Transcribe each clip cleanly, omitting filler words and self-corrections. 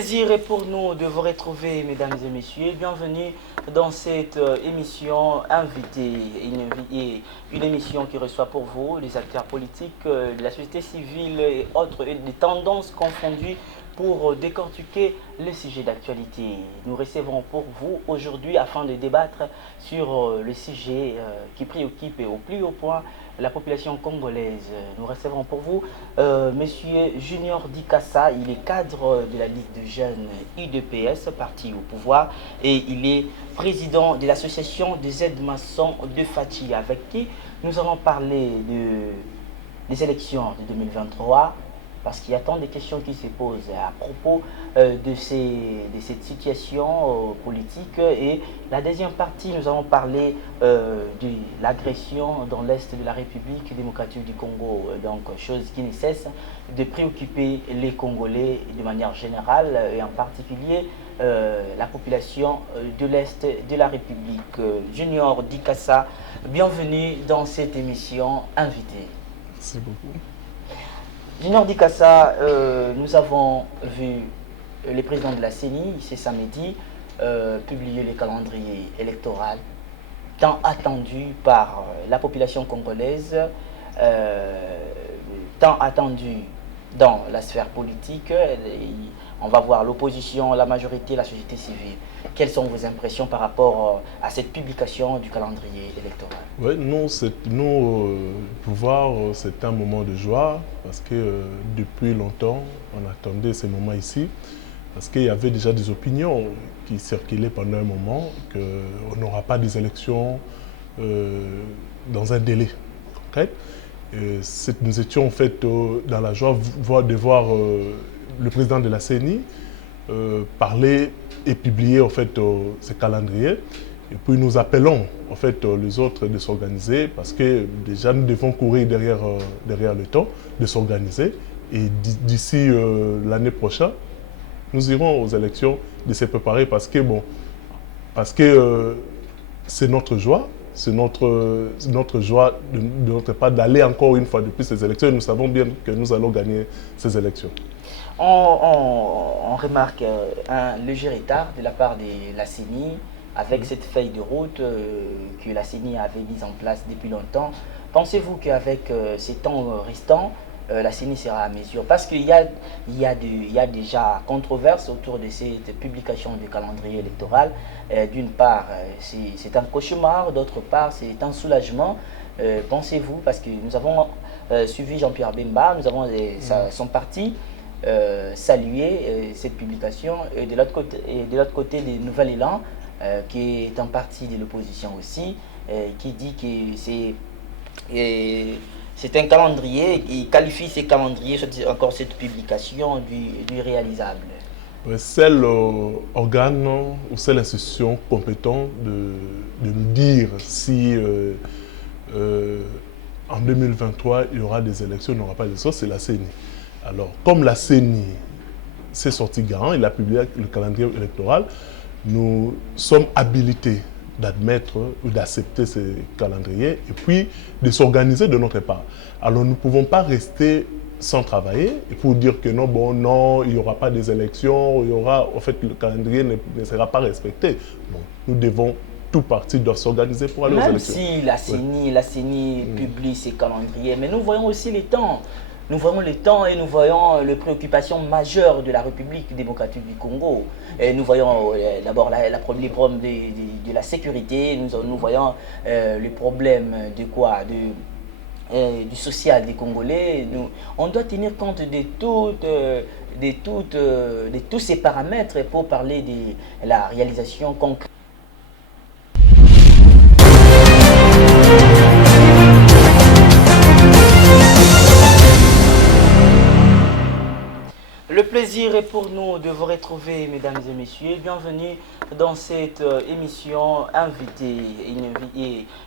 plaisir est pour nous de vous retrouver, mesdames et messieurs. Bienvenue dans cette émission invitée, une émission qui reçoit pour vous les acteurs politiques, de la société civile et autres, et des tendances confondues pour décortiquer le sujet d'actualité. Nous recevons pour vous aujourd'hui afin de débattre sur le sujet qui préoccupe au plus haut point la population congolaise. Nous recevons pour vous Monsieur Junior Dikassa. Il est cadre de la Ligue de jeunes UDPS, parti au pouvoir, et il est président de l'association des aides-maçons de Fati, avec qui nous allons parler des élections de 2023, parce qu'il y a tant de questions qui se posent à propos de cette situation politique. Et la deuxième partie, nous allons parler de l'agression dans l'Est de la République démocratique du Congo. Donc, chose qui ne cesse de préoccuper les Congolais de manière générale, et en particulier la population de l'Est de la République. Junior Dikassa, bienvenue dans cette émission invitée. Merci beaucoup. Junior Dikassa, nous avons vu le président de la CENI, ce samedi, publier le calendrier électoral tant attendu par la population congolaise, tant attendu dans la sphère politique. On va voir l'opposition, la majorité, la société civile. Quelles sont vos impressions par rapport à cette publication du calendrier électoral? Oui, pouvoir, c'est un moment de joie parce que depuis longtemps, on attendait ce moment ici. Parce qu'il y avait déjà des opinions qui circulaient pendant un moment qu'on n'aura pas des élections dans un délai concret. Nous étions en fait dans la joie de voir le président de la CENI parler et publier en fait ce calendrier. Et puis nous appelons en fait les autres de s'organiser parce que déjà nous devons courir derrière le temps, de s'organiser. Et d'ici l'année prochaine, nous irons aux élections, de se préparer parce que c'est notre joie. C'est notre joie de notre part d'aller encore une fois depuis ces élections. Et nous savons bien que nous allons gagner ces élections. On remarque un léger retard de la part de la CENI avec cette feuille de route que la CENI avait mise en place depuis longtemps. Pensez-vous qu'avec ces temps restants, la CENI sera à mesure? Parce qu'il y a déjà controverse autour de cette publication du calendrier électoral. D'une part, c'est un cauchemar, d'autre part, c'est un soulagement. Pensez-vous, parce que nous avons suivi Jean-Pierre Bemba, nous avons son parti saluer cette publication, et de l'autre côté des Nouvel Élan, qui est un parti de l'opposition aussi, qui dit que c'est un calendrier, il qualifie ces calendriers, encore cette publication, du réalisable. C'est l'organe ou c'est l'institution compétente de nous dire si en 2023 il y aura des élections, il n'y aura pas d'élections, c'est la CENI. Alors, comme la CENI s'est sortie garant, il a publié le calendrier électoral, nous sommes habilités d'admettre ou d'accepter ce calendrier et puis de s'organiser de notre part. Alors, nous ne pouvons pas rester sans travailler et pour dire que non, il n'y aura pas des élections, en fait, le calendrier ne sera pas respecté. Bon, nous devons, tout parti doit s'organiser pour aller aux élections. Même si la CENI publie ses calendriers, mais nous voyons aussi les temps. Nous voyons les temps et nous voyons les préoccupations majeures de la République démocratique du Congo. Et nous voyons d'abord les problèmes de la sécurité, nous voyons les problèmes du social des Congolais. On doit tenir compte de tous ces paramètres pour parler de la réalisation concrète. Le plaisir est pour nous de vous retrouver, mesdames et messieurs. Bienvenue dans cette émission invitée,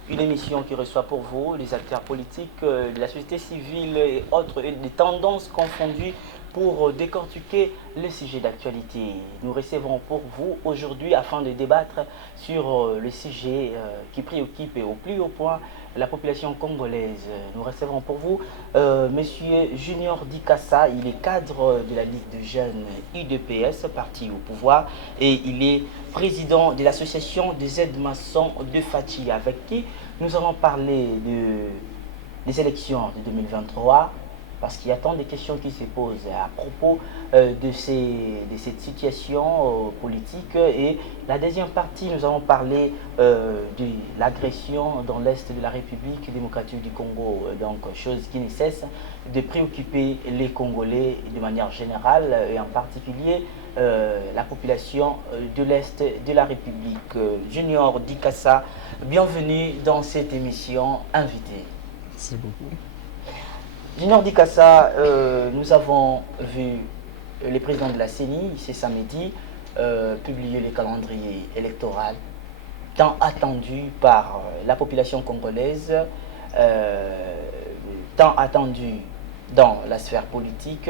une émission qui reçoit pour vous les acteurs politiques, de la société civile et autres, et des tendances confondues pour décortiquer le sujet d'actualité. Nous recevons pour vous aujourd'hui afin de débattre sur le sujet qui préoccupe au plus haut point la population congolaise. Nous recevons pour vous Monsieur Junior Dikassa. Il est cadre de la Ligue de jeunes UDPS, parti au pouvoir, et il est président de l'association des aides-maçons de Fachi, avec qui nous allons parler des élections de 2023, parce qu'il y a tant de questions qui se posent à propos de cette situation politique. Et la deuxième partie, nous allons parler de l'agression dans l'Est de la République démocratique du Congo, donc chose qui ne cesse de préoccuper les Congolais de manière générale, et en particulier la population de l'Est de la République. Junior Dikassa, bienvenue dans cette émission invitée. Merci beaucoup. Junior Dikassa, nous avons vu le président de la CENI, ce samedi, publier le calendrier électoral tant attendu par la population congolaise, tant attendu dans la sphère politique.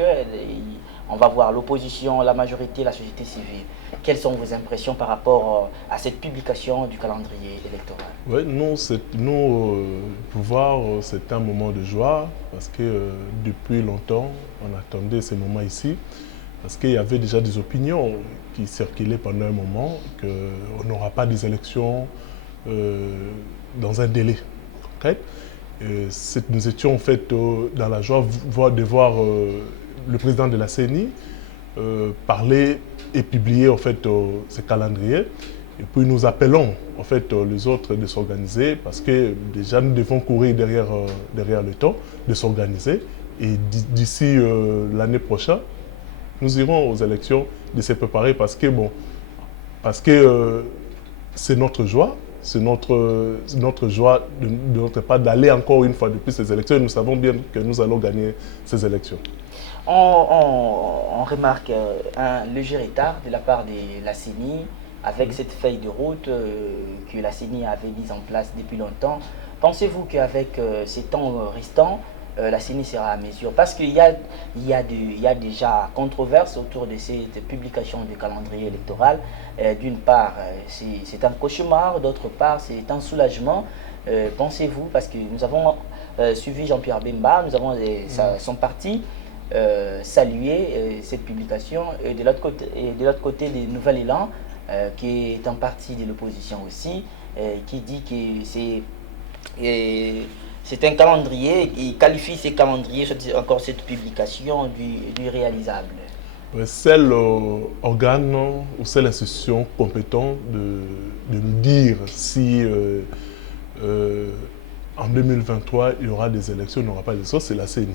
On va voir l'opposition, la majorité, la société civile. Quelles sont vos impressions par rapport à cette publication du calendrier électoral? Oui, nous, pouvoir, c'est un moment de joie parce que depuis longtemps, on attendait ce moment ici. Parce qu'il y avait déjà des opinions qui circulaient pendant un moment qu'on n'aura pas des élections dans un délai concret. Nous étions en fait dans la joie de voir le président de la CENI parler et publier en fait ce calendrier. Et puis nous appelons en fait les autres de s'organiser parce que déjà nous devons courir derrière le temps, de s'organiser. Et d'ici l'année prochaine, nous irons aux élections, de se préparer parce que c'est notre joie. C'est notre joie de notre part d'aller encore une fois depuis ces élections. Et nous savons bien que nous allons gagner ces élections. On remarque un léger retard de la part de la CENI avec cette feuille de route que la CENI avait mise en place depuis longtemps. Pensez-vous qu'avec ces temps restants, la CENI sera à mesure? Parce qu'il y a déjà controverse autour de cette publication du calendrier électoral. D'une part, c'est un cauchemar, d'autre part, c'est un soulagement. Pensez-vous, parce que nous avons suivi Jean-Pierre Bemba, nous avons son parti saluer cette publication, et de l'autre côté des Nouvel Élan, qui est un parti de l'opposition aussi, qui dit que c'est un calendrier, il qualifie ces calendriers, encore cette publication, du réalisable. C'est l'organe ou c'est l'institution compétente de nous dire si en 2023 il y aura des élections, il n'y aura pas d'élections, c'est la CENI.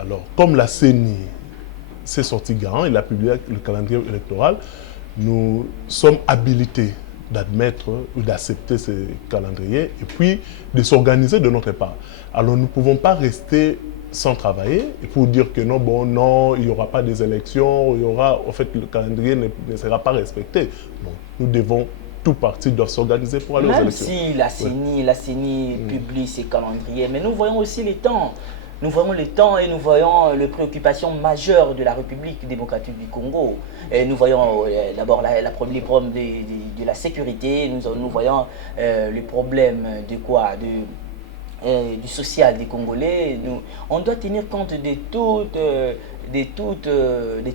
Alors, comme la CENI s'est sorti garant, il a publié le calendrier électoral, nous sommes habilités d'admettre ou d'accepter ce calendrier et puis de s'organiser de notre part. Alors, nous ne pouvons pas rester sans travailler et pour dire que non, il n'y aura pas des élections, en fait, le calendrier ne sera pas respecté. Bon, nous devons, tout parti doit s'organiser pour aller aux élections. Même si la CENI publie ses calendriers, mais nous voyons aussi les temps. Nous voyons le temps et nous voyons les préoccupations majeures de la République démocratique du Congo. Et nous voyons d'abord les problèmes de la sécurité, nous voyons les problèmes du social des Congolais. On doit tenir compte de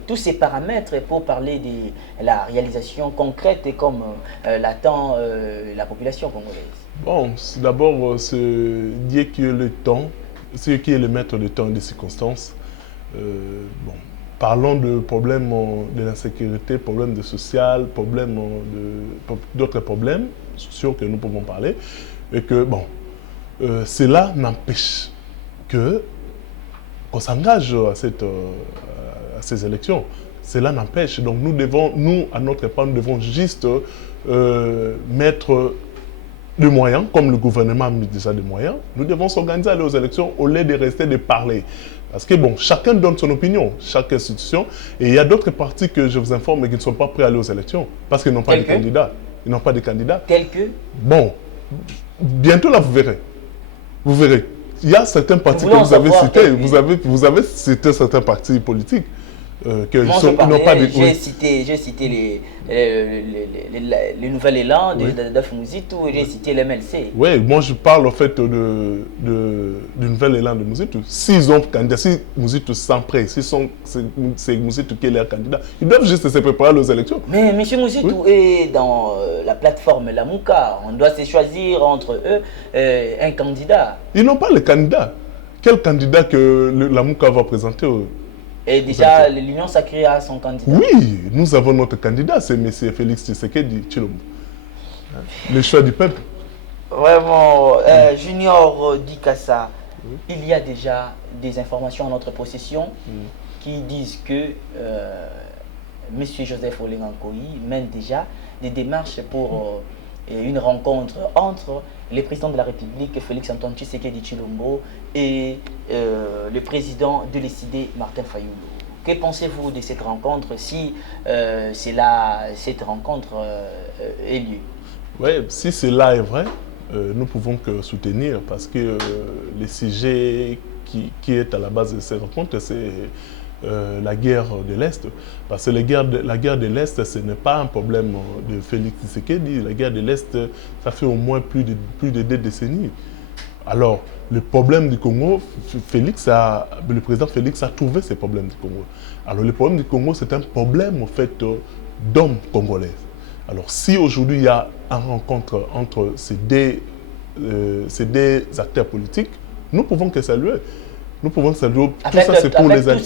tous ces paramètres pour parler de la réalisation concrète comme l'attend la population congolaise. Bon, d'abord, Dieu qui est le temps. C'est qui est le maître du temps et des circonstances. Parlons de problèmes de l'insécurité, problèmes de social, d'autres problèmes sociaux que nous pouvons parler. Et que, cela n'empêche qu'on s'engage à ces élections. Cela n'empêche. Donc nous, à notre part, nous devons juste mettre de moyens, comme le gouvernement a mis déjà des moyens, nous devons s'organiser à aller aux élections au lieu de rester de parler. Parce que chacun donne son opinion, chaque institution. Et il y a d'autres partis que je vous informe qui ne sont pas prêts à aller aux élections parce qu'ils n'ont pas de candidats. Ils n'ont pas de candidats. Tels que? Bon, bientôt là, vous verrez. Vous verrez. Il y a certains partis que vous avez cités. Vous avez cité certains partis politiques. n'ont pas de... J'ai cité les nouvel élan d'Adolphe Mouzitou et j'ai cité l'MLC. Oui, moi je parle en fait de nouvel élan de Mouzitou. S'ils ont candidat, si Mouzitou s'empresse, si c'est Mouzitou qui est leur candidat, ils doivent juste se préparer aux élections. Mais M. Mouzitou est dans la plateforme Lamouka. On doit se choisir entre eux un candidat. Ils n'ont pas le candidat. Quel candidat que Lamouka va présenter Et déjà, l'Union sacrée a son candidat. Oui, nous avons notre candidat, c'est M. Félix Tshisekedi Tshilombo. Le choix du peuple. Vraiment, Junior Dikassa, il y a déjà des informations en notre possession qui disent que M. Joseph Olengankoyi mène déjà des démarches pour une rencontre entre le président de la République, Félix Antoine Tshisekedi Tshilombo, et le président de l'ECD, Martin Fayulu. Que pensez-vous de cette rencontre si cette rencontre ait lieu? Oui, si cela est vrai, nous pouvons que soutenir parce que le sujet qui est à la base de cette rencontre, c'est la guerre de l'Est. Parce que la guerre de l'Est, ce n'est pas un problème de Félix Tshisekedi. La guerre de l'Est, ça fait au moins plus de 2 décennies. Alors, le problème du Congo, le président Félix a trouvé ces problèmes du Congo. Alors, le problème du Congo, c'est un problème en fait d'hommes congolais. Alors, si aujourd'hui il y a une rencontre entre ces deux acteurs politiques, nous pouvons que saluer. Nous pouvons saluer. Tout ça, c'est pour les intérêts. Tout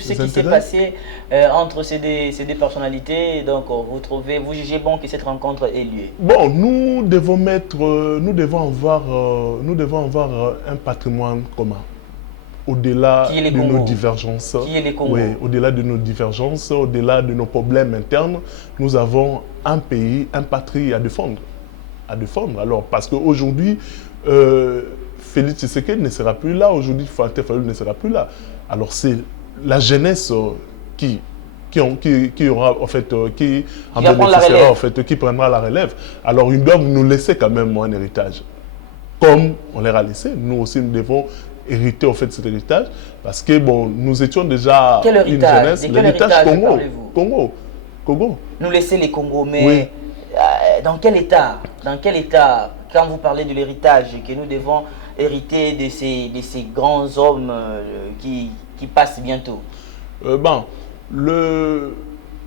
ce qui s'est passé entre ces deux personnalités, donc vous jugez bon que cette rencontre ait lieu? Bon, nous devons avoir un patrimoine commun. Au-delà de nos divergences, au-delà de nos divergences, au-delà de nos problèmes internes, nous avons un pays, un patrie à défendre. Alors, parce qu'aujourd'hui, Félix Tshisekedi ne sera plus là, aujourd'hui, Martin Fayulu ne sera plus là. Alors, c'est la jeunesse qui prendra la relève. Alors, ils doivent nous laisser quand même un héritage. Comme on leur a laissé, nous aussi, nous devons hériter en fait cet héritage parce que bon, nous étions déjà une jeunesse. L'héritage Congo. Nous laisser les Congos, mais dans quel état? Quand vous parlez de l'héritage que nous devons hériter de ces grands hommes qui passent bientôt?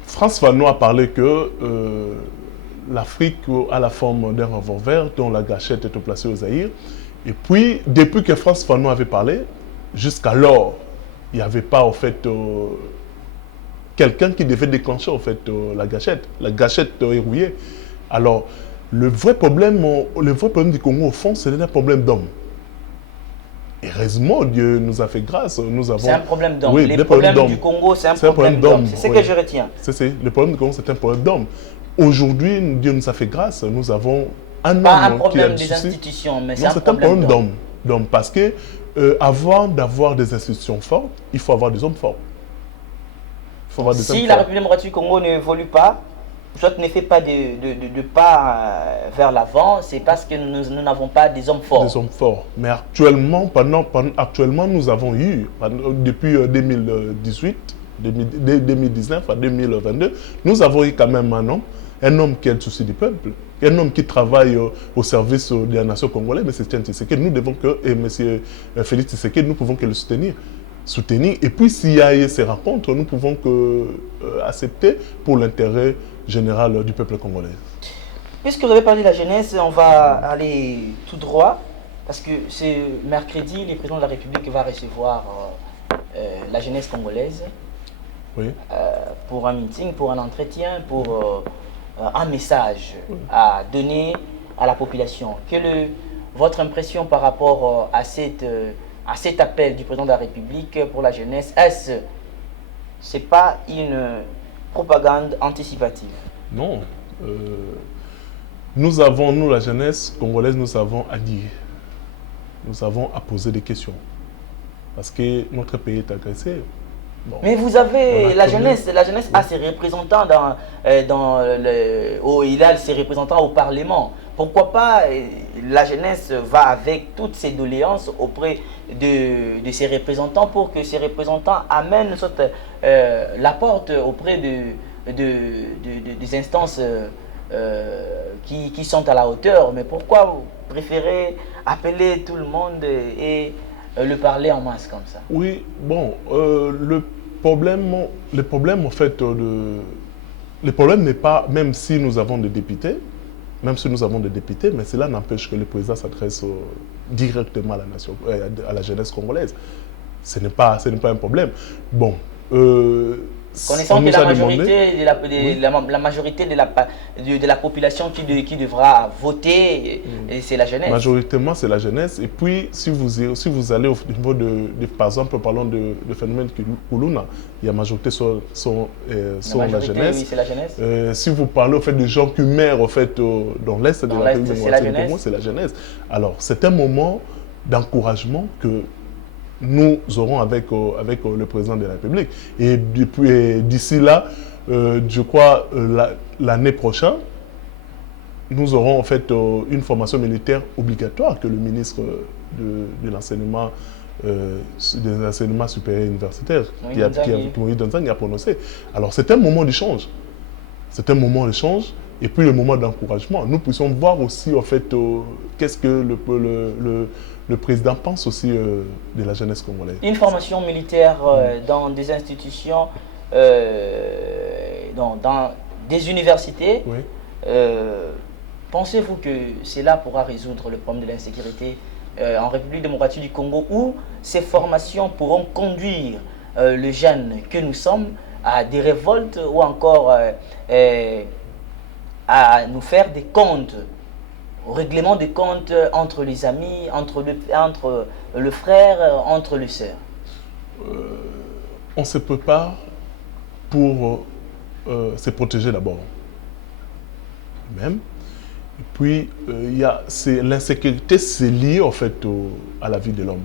France Fanon a parlé que l'Afrique a la forme d'un revolver dont la gâchette est placée au Zaïre. Et puis, depuis que France Fanon avait parlé, jusqu'alors, il n'y avait pas en fait quelqu'un qui devait déclencher en fait la gâchette. La gâchette est rouillée. Alors, le vrai problème du Congo, au fond, c'est un problème d'homme. Heureusement, Dieu nous a fait grâce. C'est un problème d'homme. Oui, les problèmes du Congo, c'est un problème d'homme. C'est ce que je retiens. Le problème du Congo, c'est un problème d'homme. Aujourd'hui, Dieu nous a fait grâce. Nous avons un problème des institutions, mais c'est un problème d'homme. Parce que avant d'avoir des institutions fortes, il faut avoir des hommes forts. Si la République démocratique du Congo n'évolue pas, soit ne fait pas de pas vers l'avant, c'est parce que nous n'avons pas des hommes forts. Des hommes forts. Mais actuellement, nous avons eu, depuis 2019 à 2022, nous avons eu quand même un homme qui a le souci du peuple, un homme qui travaille au service de la nation congolaise, M. Tshisekedi. Nous devons que, et M. Félix Tshisekedi, nous pouvons que le soutenir. Et puis, s'il y a ces rencontres, nous pouvons que accepter pour l'intérêt général du peuple congolais. Puisque vous avez parlé de la jeunesse, on va aller tout droit, parce que c'est mercredi, le président de la République va recevoir la jeunesse congolaise pour un meeting, pour un entretien, pour un message à donner à la population. Quelle est votre impression par rapport à cet appel du président de la République pour la jeunesse? Est-ce c'est pas une propagande anticipative? Non. Nous, la jeunesse congolaise, nous avons à dire. Nous avons à poser des questions. Parce que notre pays est agressé. Bon, Mais vous avez la jeunesse a ses représentants il a ses représentants au Parlement. Pourquoi pas la jeunesse va avec toutes ses doléances auprès de ses représentants pour que ces représentants amènent l'apportent auprès des instances qui sont à la hauteur. Mais pourquoi vous préférez appeler tout le monde et le parler en masse comme ça? Oui, bon, le problème en fait, le problème n'est pas, même si nous avons des députés, mais cela n'empêche que le président s'adresse directement à la nation, à la jeunesse congolaise. Ce n'est pas un problème. Bon, connaissant que la majorité de la population qui devra voter, c'est la jeunesse. Majoritairement, c'est la jeunesse. Et puis, si vous allez au niveau par exemple, parlons de phénomène Kuluna, il y a majorité sont la jeunesse. Oui, c'est la jeunesse. Si vous parlez au fait de gens qui meurent au fait, dans l'Est de la République démocratique du Congo, c'est la jeunesse. Alors, c'est un moment d'encouragement que nous aurons avec le président de la République. Et d'ici là, je crois, l'année prochaine, nous aurons en fait une formation militaire obligatoire que le ministre de l'enseignement supérieur universitaire, Moïse Danzang, a prononcé. Alors c'est un moment d'échange. C'est un moment d'échange et puis le moment d'encouragement. Nous puissions voir aussi en fait qu'est-ce que le président pense aussi de la jeunesse congolaise. Une formation militaire dans des institutions, dans des universités, oui. Pensez-vous que cela pourra résoudre le problème de l'insécurité en République démocratique du Congo, où ces formations pourront conduire les jeunes que nous sommes à des révoltes ou encore à nous faire des comptes, au règlement des comptes entre les amis, entre le frère, entre les sœurs? On se prépare pour se protéger d'abord. Même. Et puis, l'insécurité, c'est lié en fait à la vie de l'homme.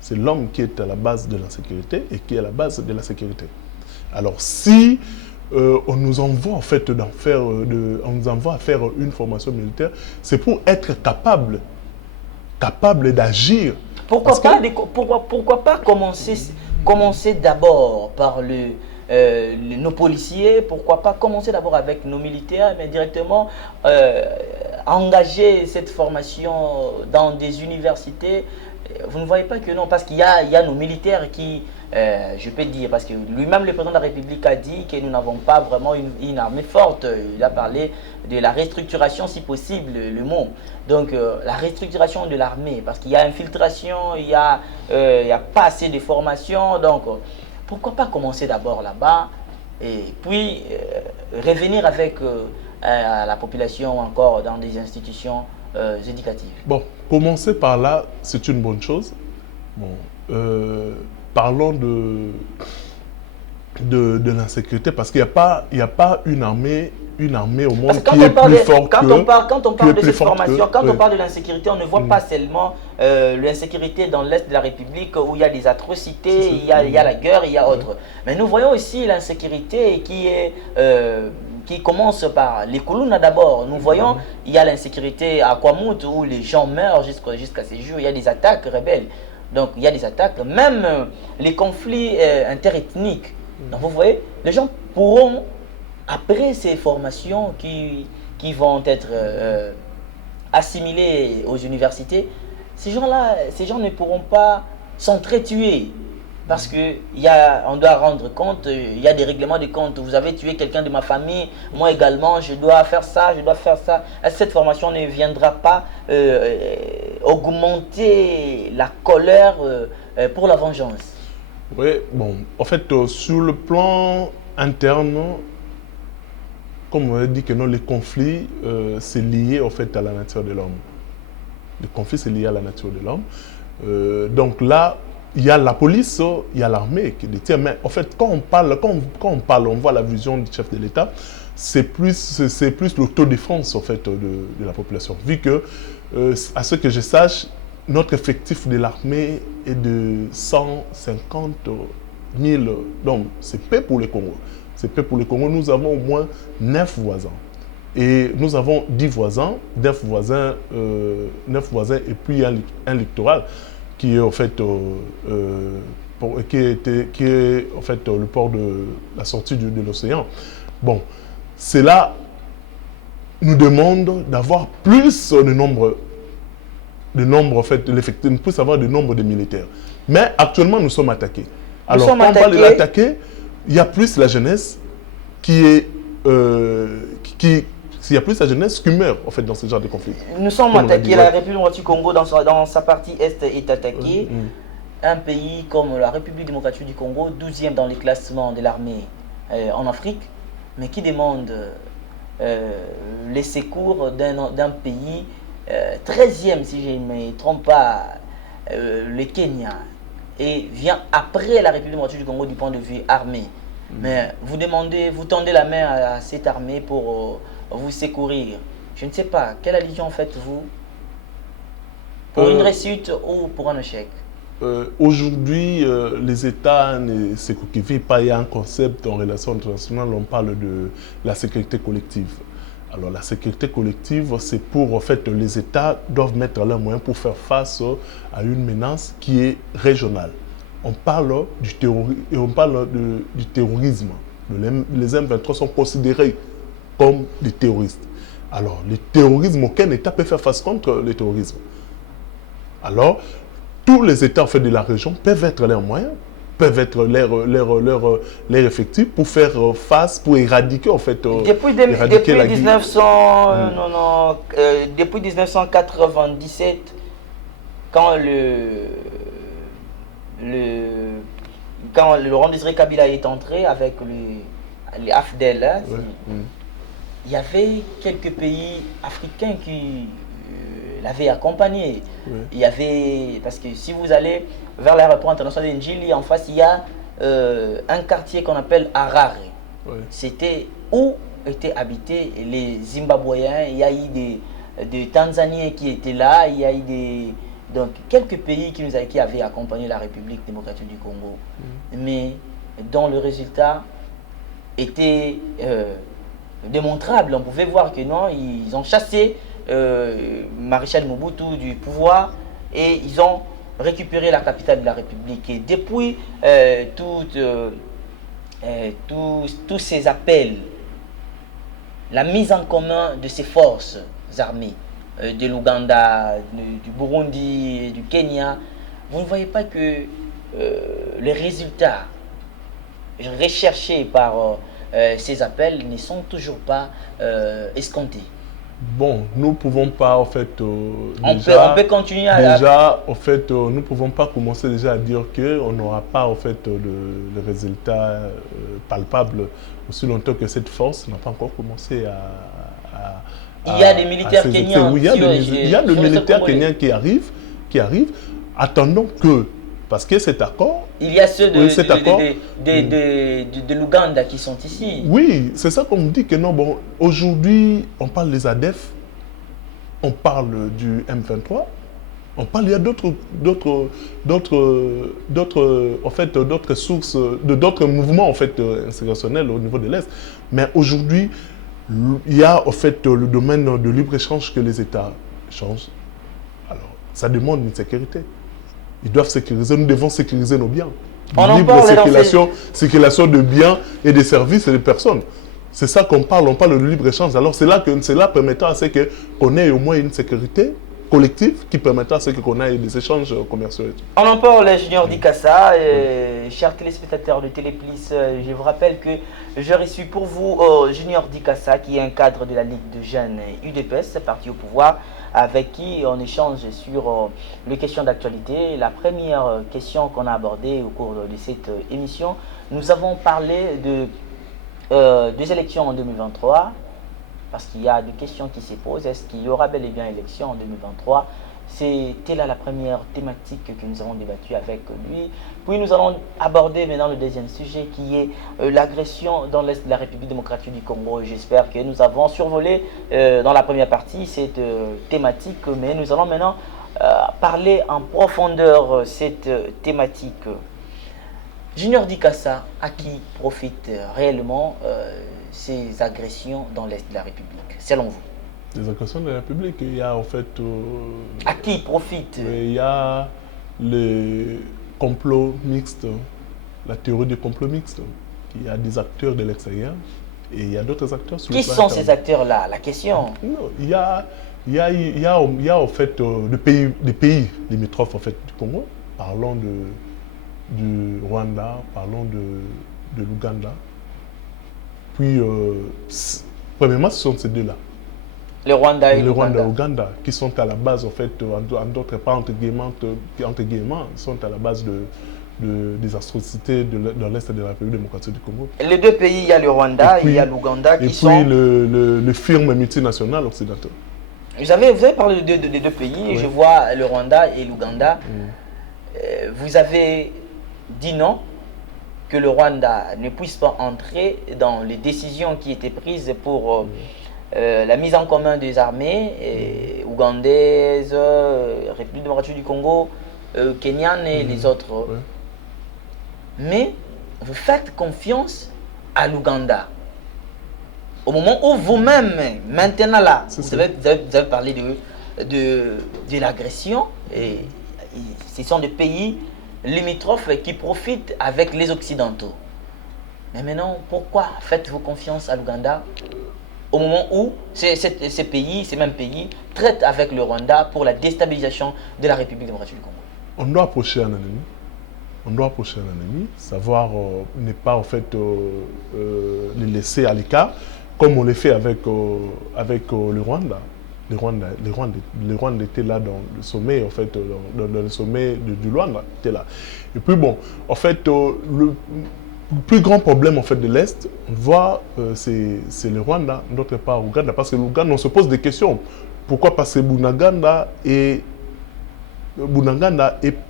C'est l'homme qui est à la base de l'insécurité et qui est à la base de la sécurité. Alors, si on nous envoie en fait on nous envoie à faire une formation militaire, c'est pour être capable d'agir. Pourquoi pas commencer d'abord par nos policiers, pourquoi pas commencer d'abord avec nos militaires, mais directement engager cette formation dans des universités? Vous ne voyez pas que non, parce qu'il y a nos militaires qui, je peux dire, parce que lui-même le président de la République a dit que nous n'avons pas vraiment une armée forte. Il a parlé de la restructuration si possible, le mot. Donc la restructuration de l'armée, parce qu'il y a infiltration, il y a pas assez de formation, donc pourquoi pas commencer d'abord là-bas et puis revenir avec la population encore dans des institutions éducatives. Bon, commencer par là, c'est une bonne chose. Bon, parlons de l'insécurité, parce qu'il n'y a pas une armée au monde qui est plus forte que... Quand on parle de cette formation, quand on parle de l'insécurité, on ne voit pas seulement l'insécurité dans l'Est de la République où il y a des atrocités, il y a la guerre, il y a autre. Mais nous voyons aussi l'insécurité qui commence par les Kuluna d'abord. Nous voyons, il y a l'insécurité à Kwamut où les gens meurent jusqu'à ces jours, il y a des attaques rebelles. Donc il y a des attaques, même les conflits interethniques. Donc vous voyez, les gens pourront, après ces formations qui vont être assimilées aux universités, ces gens ne pourront pas s'entretuer. Parce qu'on doit rendre compte, il y a des règlements de compte. Vous avez tué quelqu'un de ma famille, moi également, je dois faire ça, je dois faire ça. Cette formation ne viendra pas augmenter la colère pour la vengeance. Oui, bon, en fait, sur le plan interne, comme on a dit que non, les conflits, c'est lié en fait à la nature de l'homme. Les conflits, c'est lié à la nature de l'homme. Donc là, il y a la police, il y a l'armée qui détient. Mais en fait, quand on voit la vision du chef de l'État, c'est plus l'autodéfense en fait, de la population. Vu que, à ce que je sache, notre effectif de l'armée est de 150 1000, donc c'est peu pour le Congo. C'est peu pour le Congo. Nous avons au moins 9 voisins. Et nous avons 10 voisins, 9 voisins, 9 voisins et puis un littoral qui est en fait, qui est, en fait le port de la sortie de l'océan. Bon, cela nous demande d'avoir plus de nombre en fait, de l'effectif, nous plus avoir de nombre de militaires. Mais actuellement, nous sommes attaqués. Alors, quand on parle de l'attaquer, il y a plus la jeunesse qui est... il y a plus la jeunesse qui meurt en fait, dans ce genre de conflit. Nous sommes attaqués, la République du Congo dans sa partie est est attaquée. Un pays comme la République démocratique du Congo, 12e dans les classements de l'armée en Afrique, mais qui demande les secours d'un pays 13e, si je ne me trompe pas, le Kenya, et vient après la République démocratique du Congo du point de vue armé. Mais vous tendez la main à cette armée pour vous secourir. Je ne sais pas, quelle allusion faites-vous? Pour une réussite ou pour un échec? Aujourd'hui, les États ne s'écoquillent pas. Il y a un concept en relations internationales, on parle de la sécurité collective. Alors la sécurité collective, c'est pour, en fait, les États doivent mettre leurs moyens pour faire face à une menace qui est régionale. On parle du terrorisme. Les M23 sont considérés comme des terroristes. Alors, le terrorisme, aucun État peut faire face contre le terrorisme. Alors, tous les États en fait, de la région peuvent être leurs moyens, peuvent être leurs effectifs pour faire face, pour éradiquer en fait. Depuis 1997, quand le Laurent Désiré Kabila est entré avec les AFDEL, il y avait quelques pays africains qui l'avaient accompagné. Il y avait, parce que si vous allez vers l'aéroport international d'Njili, en face, il y a un quartier qu'on appelle Harare. C'était où étaient habités les Zimbabwéens. Il y a eu des Tanzaniens qui étaient là. Il y a eu donc, quelques pays qui avaient accompagné la République démocratique du Congo. Mais dont le résultat était démontrable. On pouvait voir que non, ils ont chassé Maréchal Mobutu du pouvoir et ils ont récupéré la capitale de la République. Et depuis tous ces appels, la mise en commun de ces forces armées de l'Ouganda, du Burundi, du Kenya, vous ne voyez pas que les résultats recherchés par ces appels ne sont toujours pas escomptés. Bon, nous ne pouvons pas, en fait, on peut continuer à... Déjà, en fait, nous ne pouvons pas commencer déjà à dire qu'on n'aura pas, en fait, le résultat palpable aussi longtemps que cette force n'a pas encore commencé il y a des militaires kenyans. Oui, il y a des militaires kenyans qui arrivent. Attendons que, parce que cet accord... Il y a ceux de l'Ouganda qui sont ici. Oui, c'est ça qu'on me dit que non, bon, aujourd'hui, on parle des ADF, on parle du M23, on parle, il y a d'autres sources, d'autres mouvements, en fait, insurrectionnels au niveau de l'Est. Mais aujourd'hui, il y a, en fait, le domaine de libre-échange que les États changent. Alors, ça demande une sécurité. Ils doivent sécuriser, nous devons sécuriser nos biens. Libre circulation de biens et de services et de personnes. C'est ça qu'on parle, on parle de libre-échange. Alors c'est là que cela permettra à ce qu'on ait au moins une sécurité collective qui permettra à ce qu'on ait des échanges commerciaux. On en parle, Junior Dikassa, chers téléspectateurs de Téléplis, je vous rappelle que je reçu pour vous Junior Dikassa, qui est un cadre de la Ligue de jeunes UDPS, parti au pouvoir, avec qui on échange sur les questions d'actualité. La première question qu'on a abordée au cours de cette émission, nous avons parlé des élections en 2023, parce qu'il y a des questions qui se posent. Est-ce qu'il y aura bel et bien élection en 2023? C'était là la première thématique que nous avons débattue avec lui. Puis nous allons aborder maintenant le deuxième sujet qui est l'agression dans l'Est de la République démocratique du Congo. J'espère que nous avons survolé dans la première partie cette thématique, mais nous allons maintenant parler en profondeur cette thématique. Junior Dikassa, à qui profitent réellement ces agressions dans l'Est de la République, selon vous? Les agressions de la République, il y a en fait... à qui profitent? Il y a le complot mixte, la théorie du complot mixte. Il y a des acteurs de l'extérieur et il y a d'autres acteurs sur le Qui plan sont interne. ces acteurs-là? La question. Non, il y a en fait des pays limitrophes en fait, du Congo. Parlons du Rwanda, parlons de l'Ouganda. Puis, premièrement, ce sont ces deux-là. Le Rwanda et le Rwanda et l'Ouganda. l'Ouganda, qui sont à la base, en fait, en d'autres pas entre guillemets, sont à la base des atrocités dans l'Est de la République démocratique du Congo. Les deux pays, il y a le Rwanda et il y a l'Ouganda qui sont... Et puis le firme multinational occidental. Vous avez parlé des deux pays, oui. Je vois le Rwanda et l'Ouganda. Vous avez dit non, que le Rwanda ne puisse pas entrer dans les décisions qui étaient prises pour la mise en commun des armées ougandaises, République démocratique du Congo, kenyanes et les autres. Mais vous faites confiance à l'Ouganda. Au moment où vous-même, maintenant là, vous avez parlé de l'agression, et ce sont des pays limitrophes qui profitent avec les Occidentaux. Mais maintenant, pourquoi faites-vous confiance à l'Ouganda au moment où ces pays, ces mêmes pays, traitent avec le Rwanda pour la déstabilisation de la République démocratique du Congo? On doit approcher un ennemi. On doit approcher un ennemi, savoir ne pas en fait les laisser à l'écart, comme on le fait avec le Rwanda. Le Rwanda était là dans le sommet, en fait, dans le sommet du Rwanda, était là. Et puis bon, en fait, le plus grand problème en fait de l'Est, on voit, c'est le Rwanda, d'autre part l'Ouganda, parce que l'Ouganda, on se pose des questions. Pourquoi? Parce que Bunagana est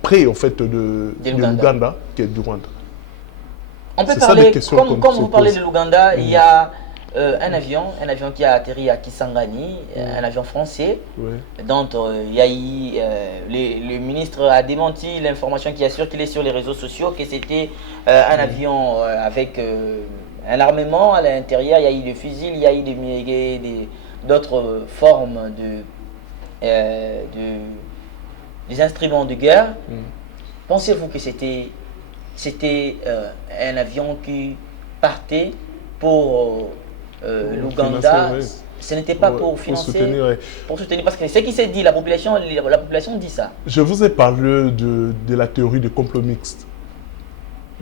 près en fait de l'Ouganda, qui est du Rwanda. On peut parler, comme vous parlez de l'Ouganda, il y a un avion qui a atterri à Kisangani, un avion français, dont il y a eu, le ministre a démenti l'information qui a circulé sur les réseaux sociaux que c'était un avion avec un armement à l'intérieur. Il y a eu des fusils, il y a eu d'autres formes des instruments de guerre. Pensez-vous que c'était un avion qui partait pour l'Ouganda? Ce n'était pas pour financer, pour soutenir, parce que c'est ce qui s'est dit, la population dit ça. Je vous ai parlé de la théorie du complot mixte.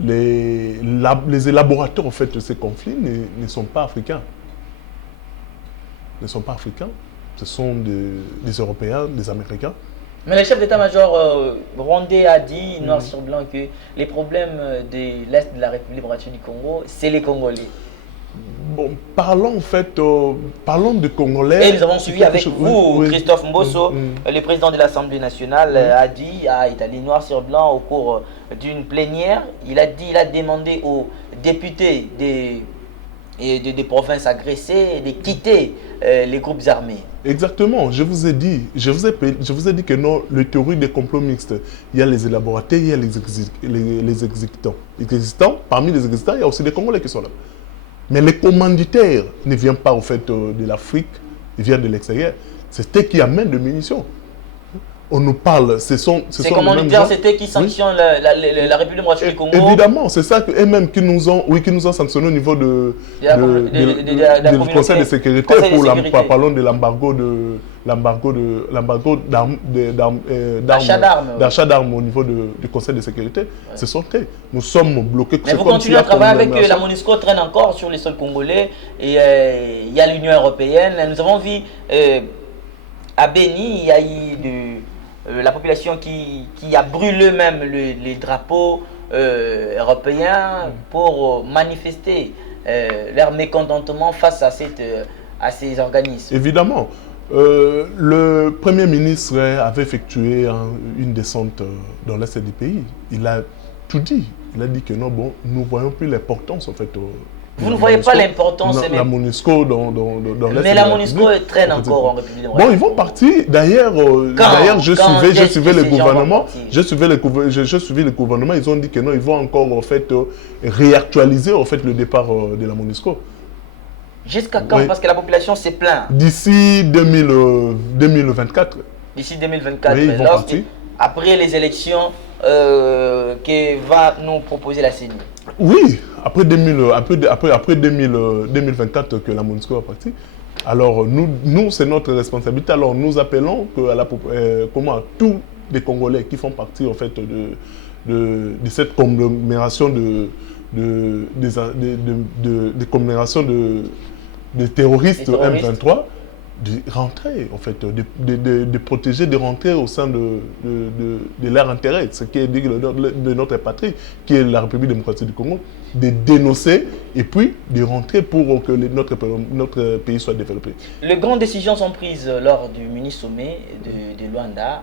Les élaborateurs en fait, de ces conflits ne sont pas africains. Ne sont pas africains. Ce sont des Européens, des Américains. Mais le chef d'état-major rwandais a dit, noir sur blanc, que les problèmes de l'Est de la République démocratique du Congo, c'est les Congolais. Bon, parlons en fait, parlons de Congolais. Et nous avons suivi avec vous, Christophe Mbosso, le président de l'Assemblée nationale, a étalé noir sur blanc au cours d'une plénière. Il a demandé aux députés des provinces agressées de quitter les groupes armés. Exactement, je vous ai dit que non, le théorie des complots mixtes, il y a les élaborateurs, il y a les exécutants. Parmi les exécutants, il y a aussi des Congolais qui sont là. Mais les commanditaires ne viennent pas en fait de l'Afrique, ils viennent de l'extérieur. C'est eux qui amènent des munitions. On nous parle, ces commanditaires, c'était qui sanctionnent la République démocratique du Congo. Évidemment, c'est ça qu'eux-mêmes qui nous ont sanctionnés au niveau du Conseil de sécurité, parlons de d'achat d'armes au niveau du Conseil de sécurité. Ce sont eux. Nous sommes bloqués. Mais vous continuez à travailler avec la MONUSCO, traîne encore sur les sols congolais. Et il y a l'Union européenne. Nous avons vu à Béni, il y a eu la population qui a brûlé même les drapeaux européens pour manifester leur mécontentement face à ces organismes. Évidemment. Le Premier ministre avait effectué une descente dans l'Est du pays. Il a tout dit. Il a dit que non, bon, nous ne voyons plus l'importance en fait Vous ne voyez pas l'importance. La MONUSCO dans l'Est. Mais la MONUSCO traîne encore en République démocratique. Bon, ils vont partir. D'ailleurs, je suivais le gouvernement. Je suivais le gouvernement. Ils ont dit que non, ils vont encore en fait réactualiser en fait le départ de la MONUSCO. Jusqu'à quand? Parce que la population s'est plainte. D'ici 2024. D'ici 2024. Oui, ils vont partir. Après les élections que va nous proposer la CENI. Oui, après 2024 que la MONUSCO va partir. Alors, nous c'est notre responsabilité. Alors, nous appelons tous les Congolais qui font partie en fait, de cette conglomération de terroristes M23, de rentrer, en fait, de protéger, de rentrer au sein de leur intérêt, ce qui est de notre patrie, qui est la République démocratique du Congo, de dénoncer et puis de rentrer pour que notre pays soit développé. Les grandes décisions sont prises lors du mini-sommet de Luanda,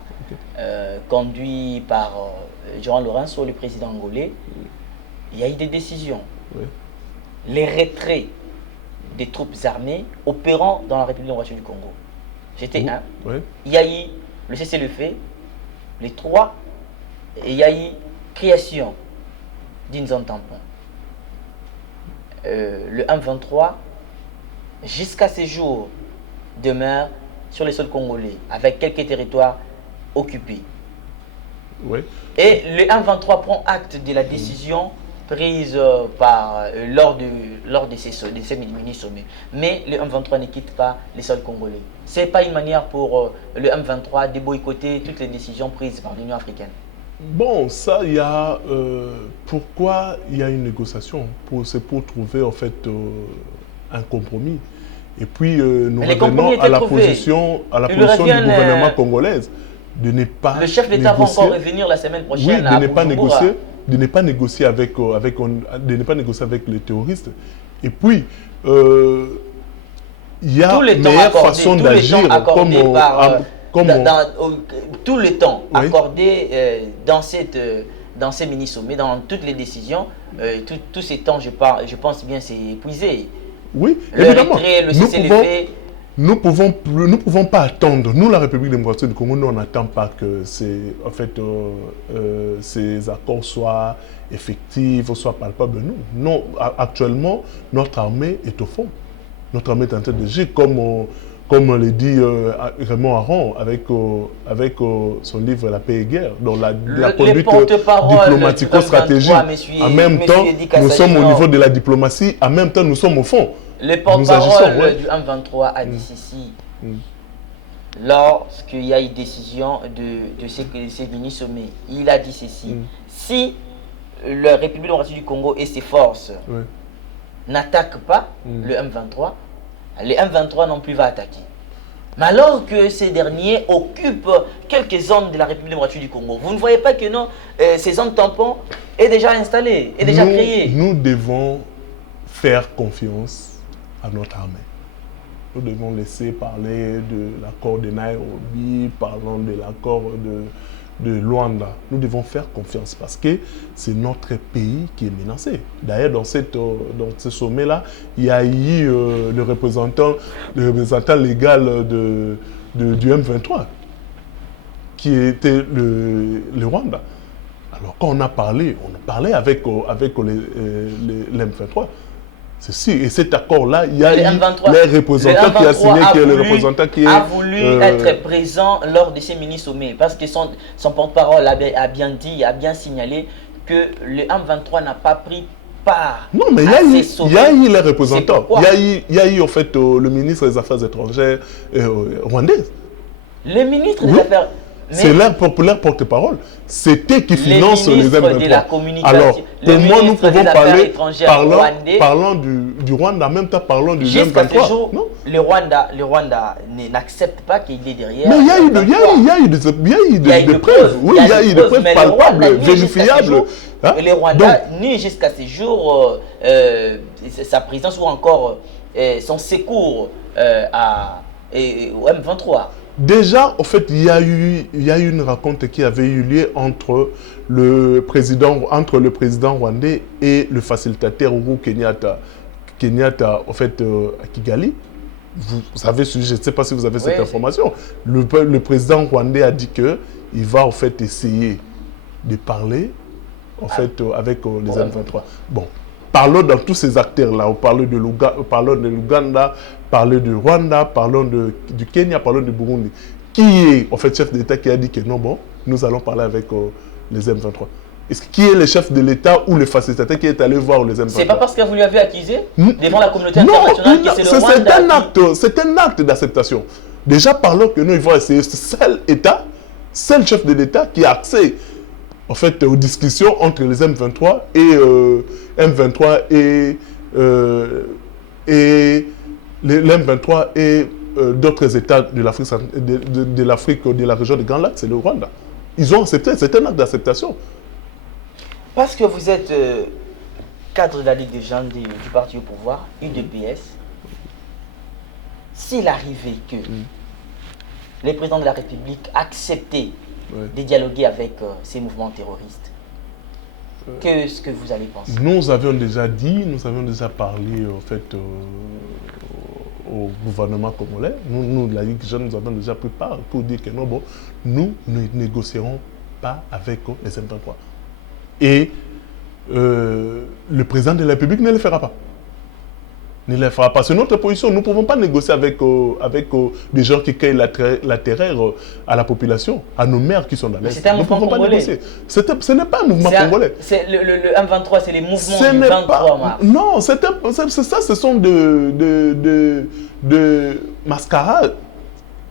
conduit par João Lourenço, le président angolais. Il y a eu des décisions. Oui. Les retraits des troupes armées opérant dans la République démocratique du Congo. C'était un. Oui. Il y a eu le cessez-le-feu, les 3, et il y a eu création d'une zone tampon. Le M23, jusqu'à ce jour, demeure sur les sols congolais, avec quelques territoires occupés. Oui. Et le M23 prend acte de la décision prise lors de ces mini-sommets. Mais le M23 ne quitte pas les sols congolais. Ce n'est pas une manière pour le M23 de boycotter toutes les décisions prises par l'Union africaine. Bon, ça, il y a... pourquoi il y a une négociation? C'est pour trouver en fait un compromis. Et puis, nous revenons à la position du gouvernement congolais de ne pas le chef d'État va encore revenir la semaine prochaine. Oui, de ne pas négocier avec les terroristes. Et puis, il y a une meilleure façon d'agir tout le temps accordé dans ces mini-sommets, dans toutes les décisions, tous ces temps, je pense bien, c'est épuisé. Oui, le retrait, le cessez-le-feu. Nous ne pouvons pas attendre. Nous, la République démocratique du Congo, nous, on n'attend pas que ces accords soient effectifs, soient palpables. Non, actuellement, notre armée est au fond. Notre armée est en train de agir, comme le dit Raymond Aron avec son livre La paix et guerre, dont la conduite diplomatico-stratégique. En même temps, nous sommes au niveau de la diplomatie, en même temps, nous sommes au fond. Le porte-parole du M23 a dit ceci. Lorsqu'il y a eu décision de ces mini-sommets, il a dit ceci. Si la République démocratique du Congo et ses forces n'attaquent pas le M23, le M23 non plus va attaquer. Mais alors que ces derniers occupent quelques zones de la République démocratique du Congo, vous ne voyez pas que non, ces zones tampons est déjà installées, est déjà créées. Nous devons faire confiance à notre armée. Nous devons laisser parler de l'accord de Nairobi, parlons de l'accord de Luanda. Nous devons faire confiance parce que c'est notre pays qui est menacé. D'ailleurs, dans ce sommet-là, il y a eu le représentant légal du M23, qui était le Rwanda. Alors, quand on parlait avec les M23. Ceci, et cet accord-là, il y a les représentants qui a signé, qui est le représentant qui a voulu être présent lors de ces mini-sommets, parce que son porte-parole a bien dit, a bien signalé que le M23 n'a pas pris part. Non, mais il y a eu les représentants. Il y a eu en fait le ministre des Affaires étrangères rwandais. Le ministre des Affaires... C'est leur porte-parole. C'était qui finance les M23. Alors, pour moi, nous pouvons parler, parlant du Rwanda, en même temps parlant du M23. Jusqu'à ce jour, le Rwanda n'accepte pas qu'il est derrière. Mais il y a eu des preuves. Oui, il y a eu des preuves palpables, vérifiables. Le Rwanda nie jusqu'à ce jour sa présence ou encore son secours au M23. Déjà, en fait, il y a eu une rencontre qui avait eu lieu entre le président rwandais et le facilitateur Uhuru Kenyatta, Kenyatta, en fait, à Kigali. Vous savez, je ne sais pas si vous avez cette information. Le président rwandais a dit qu'il va en fait essayer de parler en fait, avec les M23. Bon, parlons dans tous ces acteurs-là. Parlons de l'Ouganda, parlons du Rwanda, parlons du Kenya, parlons du Burundi. Qui est en fait chef d'État qui a dit que non, bon, nous allons parler avec les M23? Qui est le chef de l'État ou le facilitateur qui est allé voir les M23? C'est pas parce que vous lui avez accusé devant la communauté internationale que c'est le Rwanda c'est un acte d'acceptation. Déjà, parlons que nous, ils vont essayer. C'est seul chef de l'État qui a accès en fait, aux discussions entre les M23 et les M23 et d'autres États de l'Afrique, de la région de Grand Lac, c'est le Rwanda. Ils ont accepté, c'est un acte d'acceptation. Parce que vous êtes cadre de la Ligue des gens du parti au pouvoir, UDPS, s'il arrivait que les présidents de la République acceptaient de dialoguer avec ces mouvements terroristes, qu'est-ce que vous allez penser? Nous avions déjà dit, nous avions déjà parlé en fait au gouvernement congolais. Nous, la Ligue des jeunes, nous avons déjà pris part pour dire que non, bon, nous ne négocierons pas avec les M23. Et le président de la République ne le fera pas. Ne le fera pas. C'est notre position. Nous ne pouvons pas négocier avec des gens qui créent la terreur à la population, à nos mères qui sont dans l'Est. Nous ne pouvons pas négocier. Ce n'est pas un mouvement congolais. Le M23, c'est les mouvements du 23 mars. Non, c'est ça, ce sont de mascarades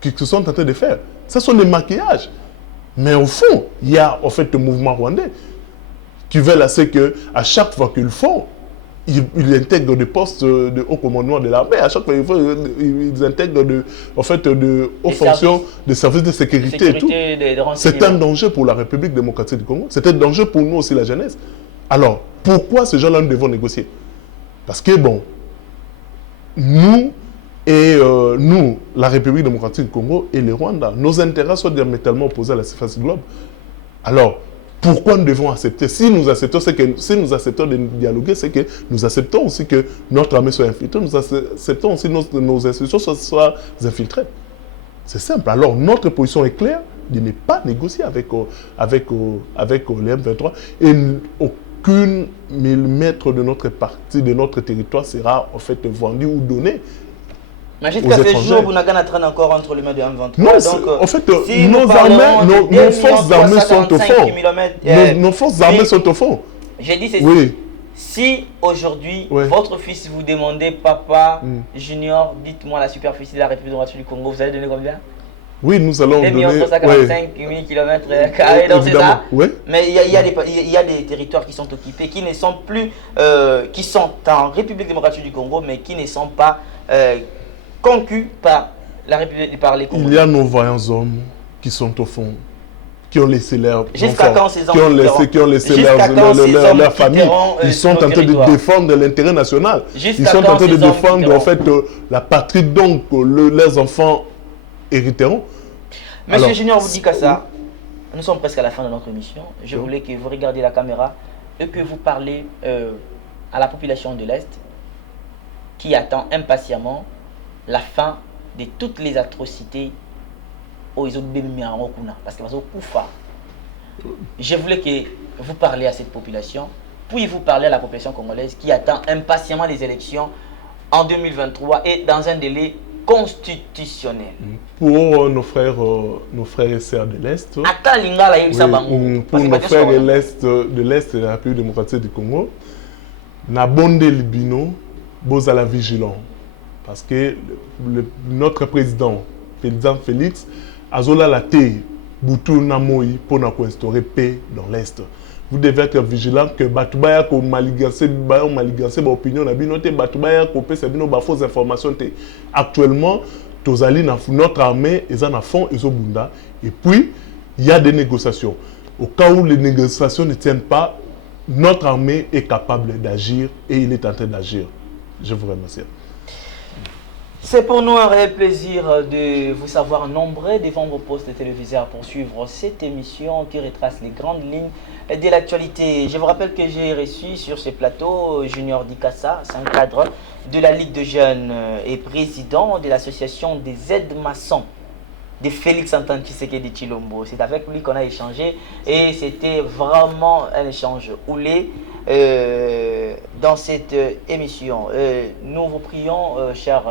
qui se sont tentés de faire. Ce sont des maquillages. Mais au fond, il y a en fait le mouvement rwandais qui veulent assez qu'à chaque fois qu'ils le font, ils intègrent des postes de haut commandement de l'armée. À chaque fois, ils intègrent de hautes fonctions de services de sécurité et tout. C'est un danger pour la République démocratique du Congo. C'est un danger pour nous aussi, la jeunesse. Alors, pourquoi ces gens-là nous devons négocier? Parce que, bon, nous, la République démocratique du Congo et le Rwanda, nos intérêts sont diamétralement opposés à la surface du globe. Alors, pourquoi nous devons accepter? Si nous acceptons de dialoguer, c'est que nous acceptons aussi que notre armée soit infiltrée, nous acceptons aussi que nos institutions soient infiltrées. C'est simple. Alors, notre position est claire de ne pas négocier avec les M23 et aucun millimètre de notre partie, de notre territoire sera en fait vendu ou donné. Mais jusqu'à ce jour, vous n'avez pas encore entre les mains de M23. Non, donc, en fait, si nos forces armées sont au fond. Nos forces armées sont au fond. J'ai dit ceci. Oui. Si aujourd'hui, votre fils vous demandait, papa, Junior, dites-moi la superficie de la République démocratique du Congo, vous allez donner combien? Oui, nous allons donner... 345 000 km², donc c'est ça. Oui. Mais il y a des territoires qui sont occupés, qui ne sont plus... qui sont en République démocratique du Congo, mais qui ne sont pas... conquis par la République, par les Congolais. Il y a nos vaillants hommes qui sont au fond, qui ont laissé leur enfants, qui ont laissé leur famille. Ils sont en train de défendre l'intérêt national. Ils sont en train de défendre en fait la patrie, donc leurs enfants hériteront. Monsieur Junior, vous dit qu'à ça, nous sommes presque à la fin de notre émission. Je voulais que vous regardiez la caméra et que vous parlez à la population de l'Est qui attend impatiemment la fin de toutes les atrocités aux parce que je voulais que vous parliez à cette population, puis vous parlez à la population congolaise qui attend impatiemment les élections en 2023 et dans un délai constitutionnel. Pour nos frères et sœurs de l'Est, pour nos frères de l'Est de la République démocratique du Congo, Nabonde Libino, Bozala vigilant. Parce que notre président Félix, Azola Laté, Boutou Namoui, pour nous instaurer paix dans l'Est. Vous devez être vigilant que Batubaya ko maligancé opinion na binote Batubaya ko pesa bino ba fausses informations. Actuellement, notre armée est en fond et bunda et puis il y a des négociations. Au cas où les négociations ne tiennent pas, notre armée est capable d'agir et il est en train d'agir. Je vous remercie. C'est pour nous un réel plaisir de vous savoir nombreux devant vos postes de téléviseurs pour suivre cette émission qui retrace les grandes lignes de l'actualité. Je vous rappelle que j'ai reçu sur ce plateau Junior Dikassa, c'est un cadre de la Ligue de jeunes et président de l'association des aides-maçons de Félix Antoine Tshisekedi Tshilombo. C'est avec lui qu'on a échangé et c'était vraiment un échange houlé dans cette émission. Nous vous prions, chers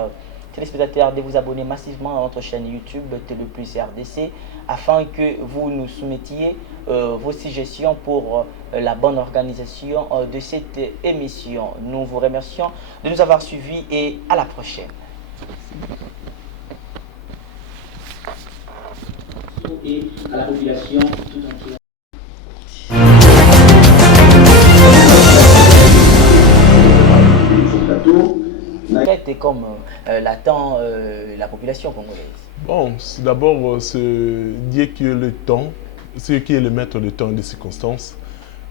téléspectateurs, de vous abonner massivement à notre chaîne YouTube Télé Plus RDC afin que vous nous soumettiez vos suggestions pour la bonne organisation de cette émission. Nous vous remercions de nous avoir suivis et à la prochaine. Et à la population tout entière. Comme l'attend la population congolaise. Bon, d'abord, Dieu qui est le temps, c'est qui est le maître du temps et des circonstances.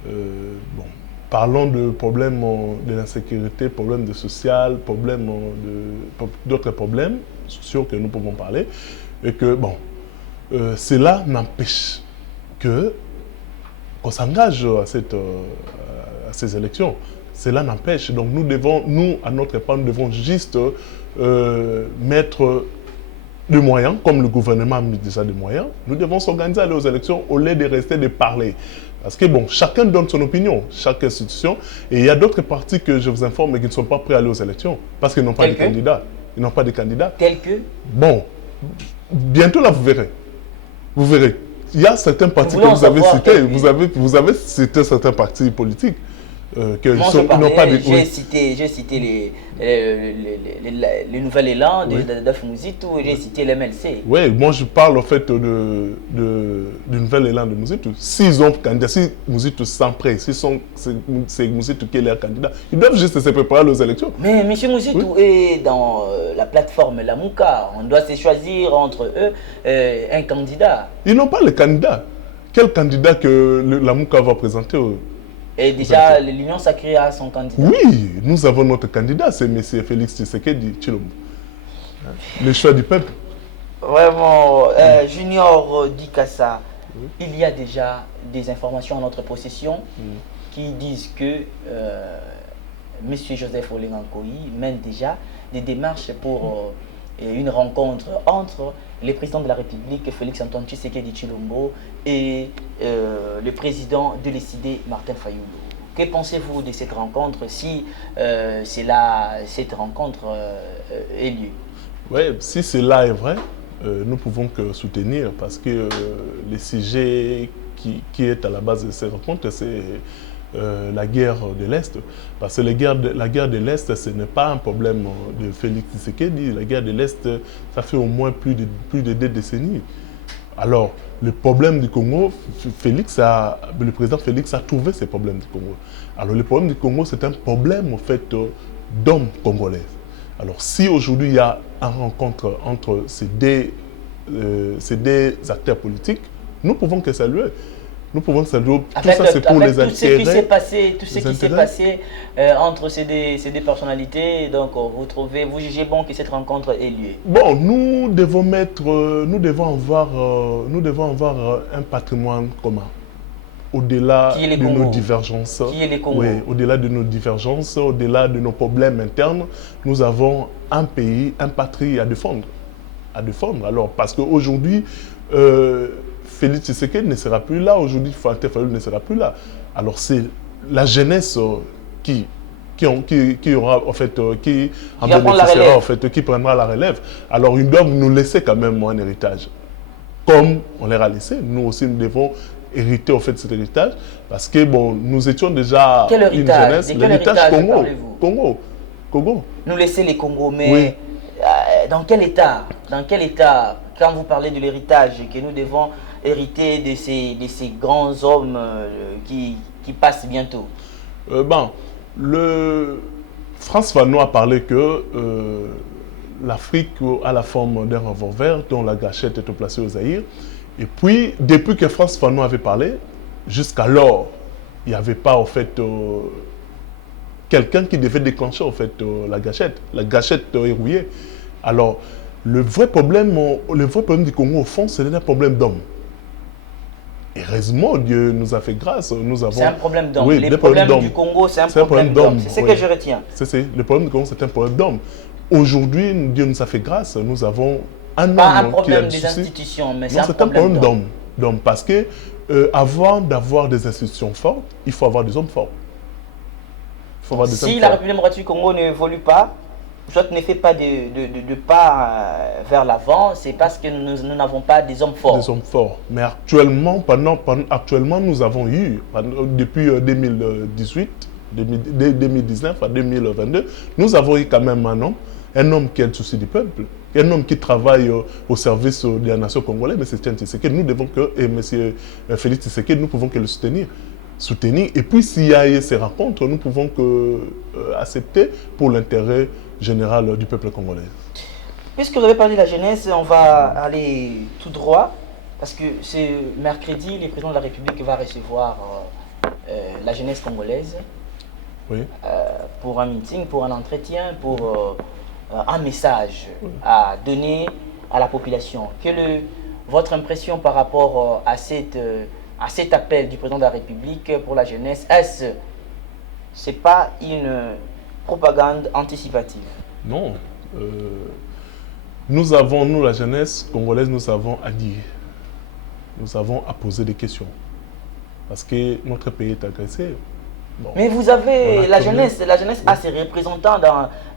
Bon, parlons de problèmes de l'insécurité, problèmes de social, problèmes d'autres problèmes sociaux que nous pouvons parler. Et que, bon, cela n'empêche qu'on s'engage à ces élections. Cela n'empêche. Donc nous devons, nous, à notre part, nous devons juste mettre des moyens, comme le gouvernement a mis déjà des moyens. Nous devons s'organiser à aller aux élections au lieu de rester de parler. Parce que bon, chacun donne son opinion, chaque institution. Et il y a d'autres partis que je vous informe, mais qui ne sont pas prêts à aller aux élections. Parce qu'ils n'ont pas de candidats. Ils n'ont pas de candidats. Tels que? Bon, bientôt là, vous verrez. Vous verrez. Il y a certains partis que vous avez cités. Vous avez cité certains partis politiques. J'ai cité les Nouvel Élan de Daf Mouzitou et j'ai cité l'MLC. Oui, moi je parle en fait du Nouvel Élan de Mouzitou. S'ils ont candidat, si Mouzitou s'en prêt, si c'est Mouzitou qui est leur candidat, ils doivent juste se préparer aux élections. Mais M. Mouzitou est dans la plateforme Lamouka. On doit se choisir entre eux un candidat. Ils n'ont pas le candidat. Quel candidat que Lamouka va présenter Et déjà, l'Union sacrée a son candidat. Oui, nous avons notre candidat, c'est M. Félix Tshisekedi Tshilombo. Le choix du peuple. Vraiment, Junior Dikassa, il y a déjà des informations en notre possession qui disent que M. Joseph Olengankoyi mène déjà des démarches pour une rencontre entre le président de la République, Félix Antoine Tshisekedi Tshilombo, et le président de l'ECD, Martin Fayulu. Que pensez-vous de cette rencontre si cette rencontre est lieu? Oui, si cela est vrai, nous pouvons que soutenir parce que le sujet qui est à la base de cette rencontre, c'est la guerre de l'Est. Parce que la guerre de l'Est, ce n'est pas un problème de Félix Tshisekedi. La guerre de l'Est, ça fait au moins plus de 2 décennies. Alors, le problème du Congo, le président Félix a trouvé ces problèmes du Congo. Alors, le problème du Congo, c'est un problème en fait d'hommes congolais. Alors, si aujourd'hui il y a une rencontre entre ces deux acteurs politiques, nous pouvons que saluer. Nous pouvons saluer. Tout ça, c'est pour les intérêts. Tout ce qui s'est passé entre ces deux personnalités, donc vous jugez bon que cette rencontre ait lieu? Bon, nous devons avoir un patrimoine commun. Au-delà de nos divergences, au-delà de nos divergences, au-delà de nos problèmes internes, nous avons un pays, un patrie à défendre. Alors, parce qu'aujourd'hui, Félix Tshisekedi ne sera plus là, aujourd'hui, Martin Fayulu ne sera plus là. Alors, c'est la jeunesse qui prendra la relève. Alors, ils doivent nous laisser quand même un héritage. Comme on leur a laissé, nous aussi, nous devons hériter en fait cet héritage parce que bon, nous étions déjà une jeunesse. L'héritage Congo. Nous laisser les Congos, mais dans quel état? Quand vous parlez de l'héritage que nous devons hériter de ces grands hommes qui passent bientôt? France Fanon a parlé que l'Afrique a la forme d'un revolver dont la gâchette est placée au Zaïre. Et puis, depuis que France Fanon avait parlé, jusqu'alors, il n'y avait pas en fait quelqu'un qui devait déclencher en fait la gâchette est rouillée. Alors, le vrai problème du Congo, au fond, c'est un problème d'hommes. Heureusement, Dieu nous a fait grâce. C'est un problème d'homme. Oui, Les problèmes du Congo, c'est un problème d'homme. C'est ce que je retiens. Le problème du Congo, c'est un problème d'homme. Aujourd'hui, Dieu nous a fait grâce. Nous avons un Pas homme un problème qui a des institutions, mais c'est un problème d'homme. Parce que avant d'avoir des institutions fortes, il faut avoir des hommes forts. Si la République démocratique du Congo n'évolue pas, soit ne fait pas de pas vers l'avant, c'est parce que nous n'avons pas des hommes forts. Des hommes forts. Mais actuellement, actuellement nous avons eu, depuis 2018, 2019 à 2022, nous avons eu quand même un homme qui a le souci du peuple, un homme qui travaille au service de la nation congolaise, M. Etienne Tshisekedi. Nous devons que, et M. Félix Tshisekedi, nous pouvons que le soutenir. Et puis s'il y a ces rencontres, nous pouvons accepter pour l'intérêt général du peuple congolais. Puisque vous avez parlé de la jeunesse, on va aller tout droit, parce que c'est mercredi, le président de la République va recevoir la jeunesse congolaise pour un meeting, pour un entretien, pour un message à donner à la population. Quelle est votre impression par rapport à cet appel du président de la République pour la jeunesse? Est-ce c'est pas une propagande anticipative? Non. Nous, la jeunesse congolaise, nous avons à dire. Nous avons à poser des questions. Parce que notre pays est agressé. Bon. Mais vous avez la jeunesse a ses représentants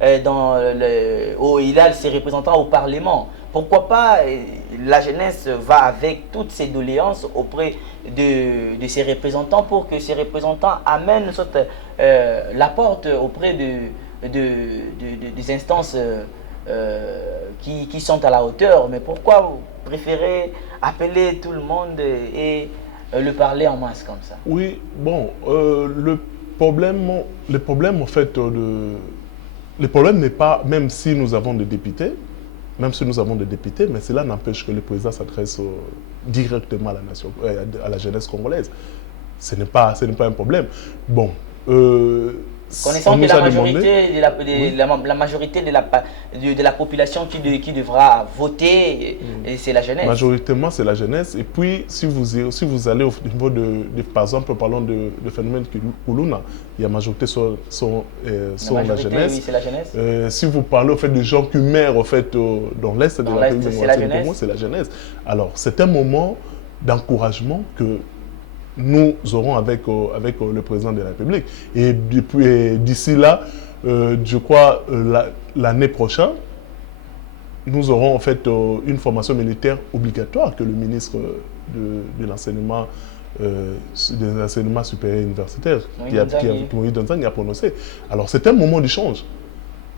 il a ses représentants au Parlement. Pourquoi pas la jeunesse va avec toutes ses doléances auprès de ses représentants pour que ces représentants amènent l'apportent auprès des instances qui sont à la hauteur. Mais pourquoi vous préférez appeler tout le monde et le parler en masse comme ça? Oui, bon, le problème en fait, le problème n'est pas, même si nous avons des députés, mais cela n'empêche que le président s'adresse directement à la jeunesse congolaise. Ce n'est pas un problème. Bon, connaissant que la majorité de la population qui devra voter, c'est la jeunesse. Majoritairement, c'est la jeunesse. Et puis, si vous allez au niveau par exemple, parlons de phénomène Kuluna, la majorité sont la jeunesse. Oui, c'est la jeunesse. Si vous parlez au fait des gens qui meurent au fait, dans l'Est de la République démocratique du Congo, c'est la jeunesse. Alors, c'est un moment d'encouragement que nous aurons avec le président de la République. Et d'ici là, je crois, l'année prochaine, nous aurons en fait une formation militaire obligatoire que le ministre de l'enseignement supérieur universitaire, Moïse Danzang, a prononcé. Alors c'est un moment d'échange.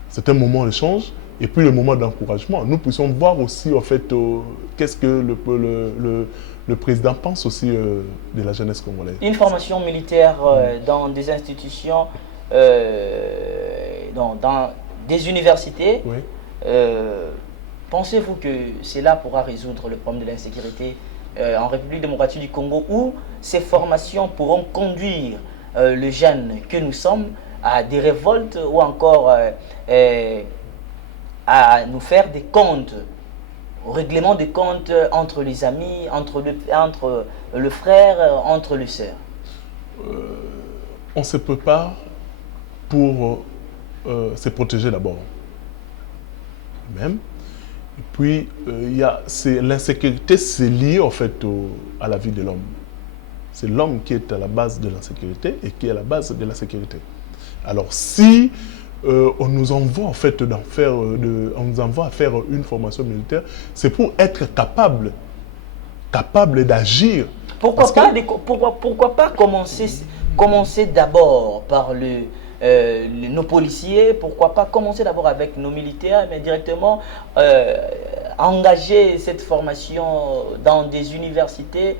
C'est un moment d'échange et puis le moment d'encouragement. Nous puissions voir aussi en fait qu'est-ce que le président pense aussi de la jeunesse congolaise. Une formation militaire dans des institutions, dans des universités, pensez-vous que cela pourra résoudre le problème de l'insécurité en République démocratique du Congo, où ces formations pourront conduire les jeunes que nous sommes à des révoltes ou encore à nous faire des comptes, au règlement des comptes entre les amis, entre le frère, entre les sœurs? On se prépare pour se protéger d'abord. Même. Et puis, l'insécurité, c'est lié en fait à la vie de l'homme. C'est l'homme qui est à la base de l'insécurité et qui est à la base de la sécurité. Alors, si on nous envoie en fait on nous envoie à faire une formation militaire, c'est pour être capable d'agir. Pourquoi pas commencer d'abord par nos policiers? Pourquoi pas commencer d'abord avec nos militaires, mais directement engager cette formation dans des universités?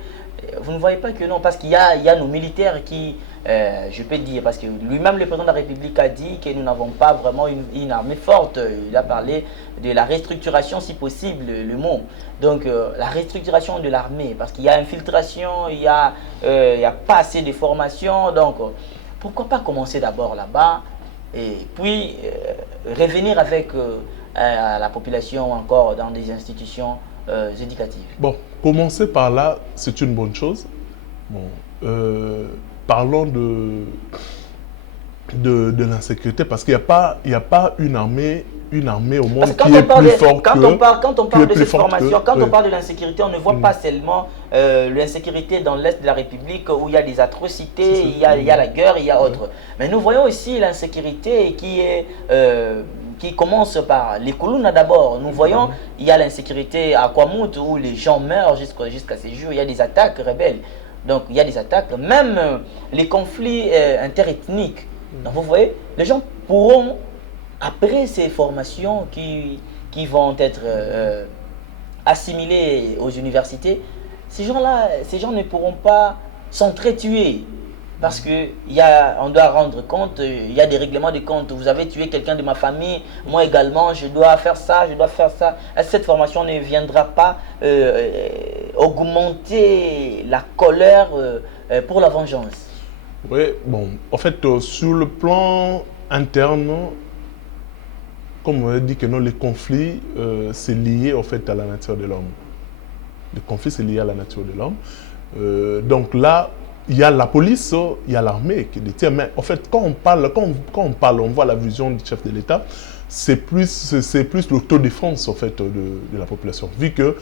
Vous ne voyez pas que non, parce qu'il y a nos militaires qui, je peux dire, parce que lui-même le président de la République a dit que nous n'avons pas vraiment une armée forte. Il a parlé de la restructuration, si possible, le mot. Donc la restructuration de l'armée, parce qu'il y a infiltration, il y a pas assez de formation. Donc pourquoi pas commencer d'abord là-bas et puis revenir avec à la population ou encore dans des institutions éducatives? Bon, commencer par là, c'est une bonne chose. Bon, parlons de l'insécurité, parce qu'il n'y a pas une armée au monde qui est plus forte que... Quand on parle de cette formation, quand on parle de l'insécurité, on ne voit pas seulement l'insécurité dans l'Est de la République où il y a des atrocités, il y a la guerre, il y a autre. Mais nous voyons aussi l'insécurité qui commence par les Kuluna d'abord. Nous voyons, il y a l'insécurité à Kwamut où les gens meurent jusqu'à ces jours, il y a des attaques rebelles. Donc il y a des attaques, même les conflits interethniques. Donc vous voyez, les gens pourront, après ces formations qui vont être assimilées aux universités, ces gens ne pourront pas s'entretuer. Parce qu'on doit rendre compte, il y a des règlements de compte. Vous avez tué quelqu'un de ma famille, moi également, je dois faire ça, je dois faire ça. Cette formation ne viendra pas augmenter la colère pour la vengeance. Oui, bon, en fait, sur le plan interne, comme on a dit que non, les conflits, c'est lié en fait à la nature de l'homme. Les conflits, c'est lié à la nature de l'homme. Donc là, il y a la police, il y a l'armée qui détient. Mais en fait, quand on voit la vision du chef de l'État, c'est plus l'autodéfense en fait de la population. Vu que,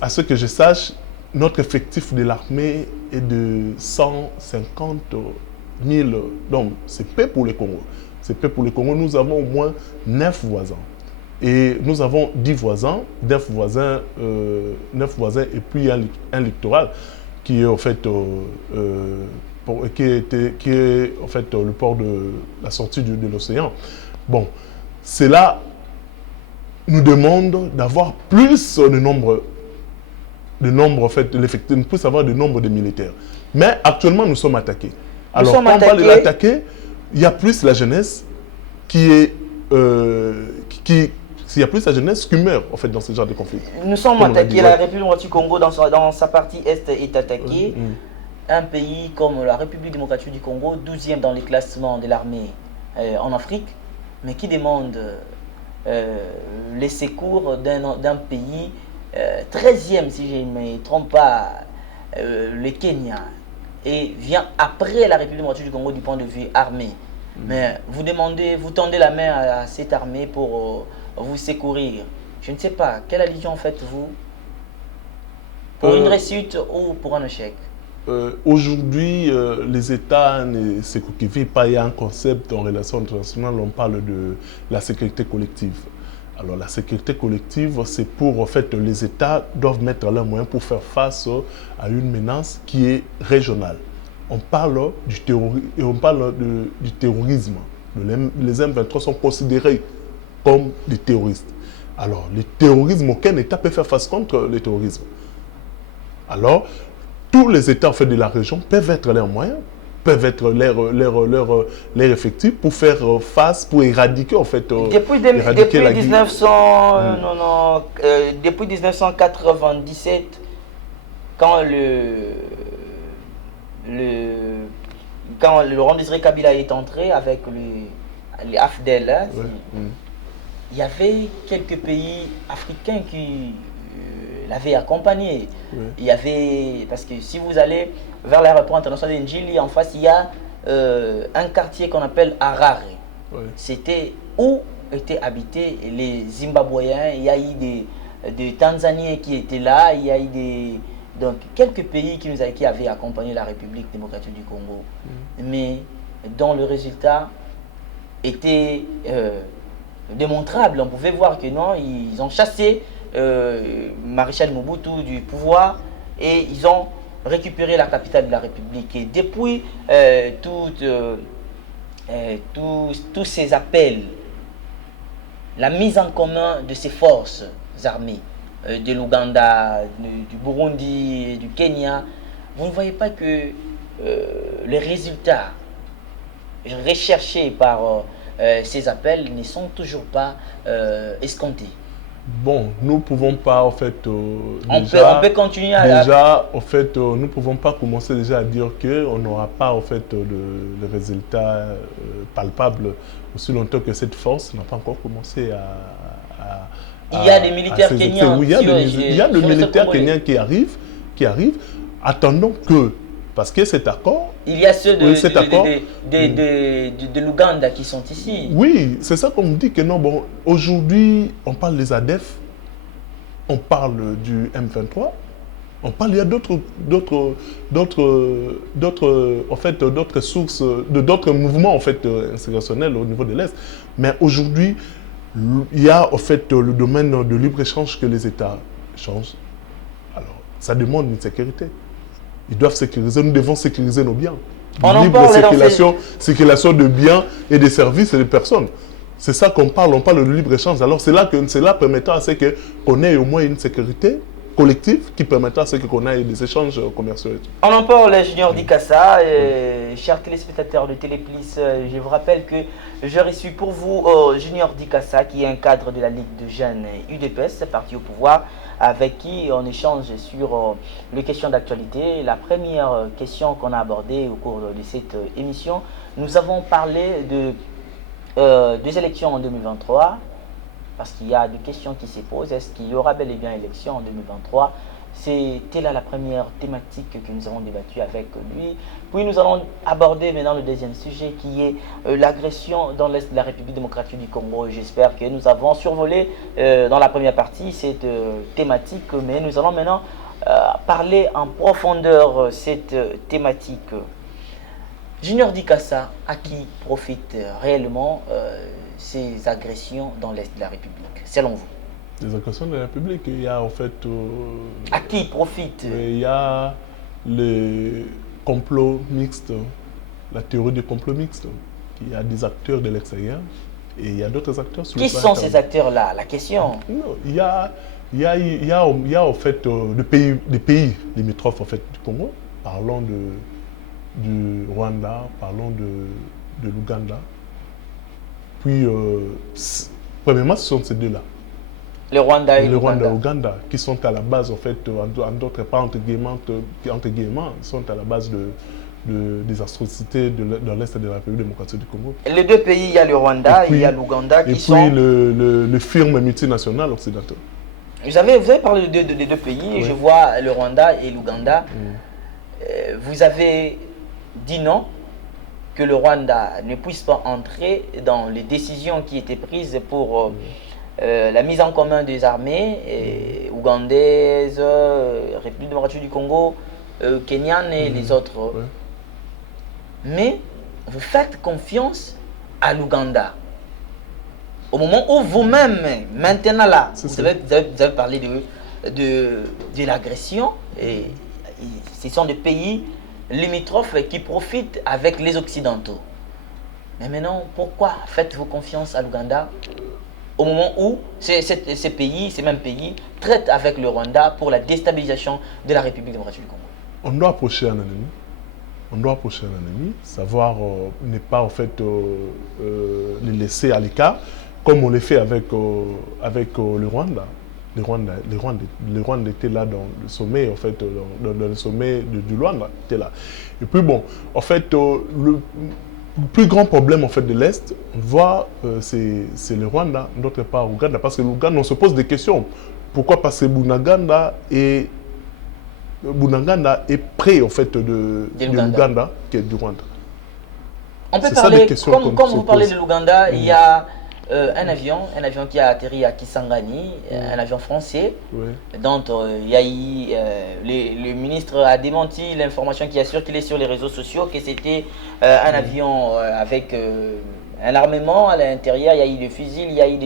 à ce que je sache, notre effectif de l'armée est de 150 000. Donc, c'est peu pour le Congo. C'est peu pour le Congo. Nous avons au moins 9 voisins. Et nous avons 10 voisins, 9 voisins et puis un littoral qui est en fait, qui est, en fait le port de la sortie de l'océan. Bon, cela nous demande d'avoir plus de nombre en fait, l'effectif, nous pouvons avoir le nombre de militaires. Mais actuellement, nous sommes attaqués. Alors, quand on parle de l'attaquer, il y a plus la jeunesse qui est... il y a plus la jeunesse qui meurt en fait, dans ce genre de conflit. Nous sommes attaqués, la République du Congo, dans sa partie Est, est attaquée. Un pays comme la République démocratique du Congo, 12e dans les classements de l'armée en Afrique, mais qui demande les secours d'un pays 13e, si je ne me trompe pas, le Kenya, et vient après la République démocratique du Congo du point de vue armé. Mais vous tendez la main à cette armée pour vous secourir. Je ne sais pas, quelle allusion faites-vous? Pour une réussite ou pour un échec? Aujourd'hui, les États ne s'écoquillent pas. Il y a un concept en relation internationale, on parle de la sécurité collective. Alors la sécurité collective, c'est pour, en fait, les États doivent mettre leurs moyens pour faire face à une menace qui est régionale. On parle du terrorisme. Les M23 sont considérés comme des terroristes. Alors, le terrorisme, aucun État peut faire face contre le terrorisme. Alors, tous les États en fait, de la région peuvent être leurs moyens, peuvent être leurs effectifs pour faire face, pour éradiquer en fait. Depuis 1997, quand quand Laurent Désiré Kabila est entré avec les AFDEL, hein, il y avait quelques pays africains qui l'avaient accompagné. Il y avait, parce que si vous allez vers l'aéroport international d'Njili, en face, il y a un quartier qu'on appelle Harare. C'était où étaient habités les Zimbabwéens. Il y a eu des Tanzaniens qui étaient là, il y a eu donc, quelques pays qui avaient accompagné la République démocratique du Congo, mais dont le résultat était démontrable. On pouvait voir que non, ils ont chassé Maréchal Mobutu du pouvoir et ils ont récupéré la capitale de la République. Et depuis tous ces appels, la mise en commun de ces forces armées, de l'Ouganda, du Burundi, du Kenya, vous ne voyez pas que les résultats recherchés par ces appels ne sont toujours pas escomptés. Bon, nous ne pouvons pas, en fait, On peut continuer déjà, en fait, nous ne pouvons pas commencer déjà à dire qu'on n'aura pas, en fait, le résultat palpable aussi longtemps que cette force n'a pas encore commencé il y a des militaires kenyans. Oui, il y a des militaires kenyans qui arrivent. Attendons que, parce que cet accord... Il y a ceux de l'Ouganda qui sont ici. Oui, c'est ça qu'on me dit que non, bon, aujourd'hui, on parle des ADF, on parle du M23, on parle, il y a d'autres sources, d'autres mouvements, en fait, insurrectionnels au niveau de l'Est. Mais aujourd'hui, il y a, en fait, le domaine de libre-échange que les États changent. Alors, ça demande une sécurité. Ils doivent sécuriser, nous devons sécuriser nos biens. Circulation de biens et de services et de personnes. C'est ça qu'on parle, on parle de libre-échange. Alors c'est là permettra à ce qu'on ait au moins une sécurité collective qui permettra à ce qu'on ait des échanges commerciaux. On en parle, Junior Dikassa, chers téléspectateurs de Téléplis, je vous rappelle que j'ai reçu pour vous Junior Dikassa, qui est un cadre de la Ligue de jeunes UDPS, parti au pouvoir, avec qui on échange sur les questions d'actualité. La première question qu'on a abordée au cours de cette émission, nous avons parlé des élections en 2023, parce qu'il y a des questions qui se posent. Est-ce qu'il y aura bel et bien élection en 2023? C'était là la première thématique que nous avons débattue avec lui. Puis nous allons aborder maintenant le deuxième sujet qui est l'agression dans l'Est de la République démocratique du Congo. J'espère que nous avons survolé dans la première partie cette thématique, mais nous allons maintenant parler en profondeur cette thématique. Junior Dikassa, à qui profitent réellement ces agressions dans l'Est de la République, selon vous? Les agressions de la République, il y a en fait... à qui profitent? Il y a les complots mixtes, la théorie du complot mixte. Il y a des acteurs de l'extérieur et il y a d'autres acteurs sur le plan. Qui sont ces acteurs-là? La question. Non, il y a en fait des pays limitrophes en fait, du Congo. Parlons du Rwanda, parlons de l'Ouganda. Puis, premièrement, ce sont ces deux-là. Le Rwanda et l'Ouganda, qui sont à la base, en fait, en d'autres pas, entre guillemets, sont à la base des atrocités dans l'Est de la République démocratique du Congo. Les deux pays, il y a le Rwanda et il y a l'Ouganda qui sont... Et puis, le firme multinational occidental. Vous avez parlé des deux pays, oui. Je vois le Rwanda et l'Ouganda. Vous avez dit non, que le Rwanda ne puisse pas entrer dans les décisions qui étaient prises pour la mise en commun des armées ougandaises, République démocratique du Congo, kenyanes et les autres. Mais vous faites confiance à l'Ouganda. Au moment où vous-même, maintenant là, vous avez parlé de l'agression, et ce sont des pays limitrophes qui profitent avec les Occidentaux. Mais maintenant, pourquoi faites-vous confiance à l'Ouganda au moment où ces mêmes pays traitent avec le Rwanda pour la déstabilisation de la République démocratique du Congo? On doit approcher un ennemi. On doit approcher un ennemi, savoir ne pas en fait les laisser à l'écart, comme on le fait avec le Rwanda. Le Rwanda était là dans le sommet, en fait, dans le sommet du Rwanda, était là. Et puis bon, en fait, le plus grand problème en fait de l'Est, on voit, c'est le Rwanda, d'autre part l'Ouganda, parce que l'Ouganda, on se pose des questions. Pourquoi? Parce que Bunagana est près en fait de l'Ouganda, qui est du Rwanda. On peut parler, comme vous parlez de l'Ouganda, il y a un avion qui a atterri à Kisangani, un avion français, dont il y a eu, le ministre a démenti l'information qui a circulé sur les réseaux sociaux que c'était un avion avec un armement à l'intérieur. Il y a eu des fusils, il y a eu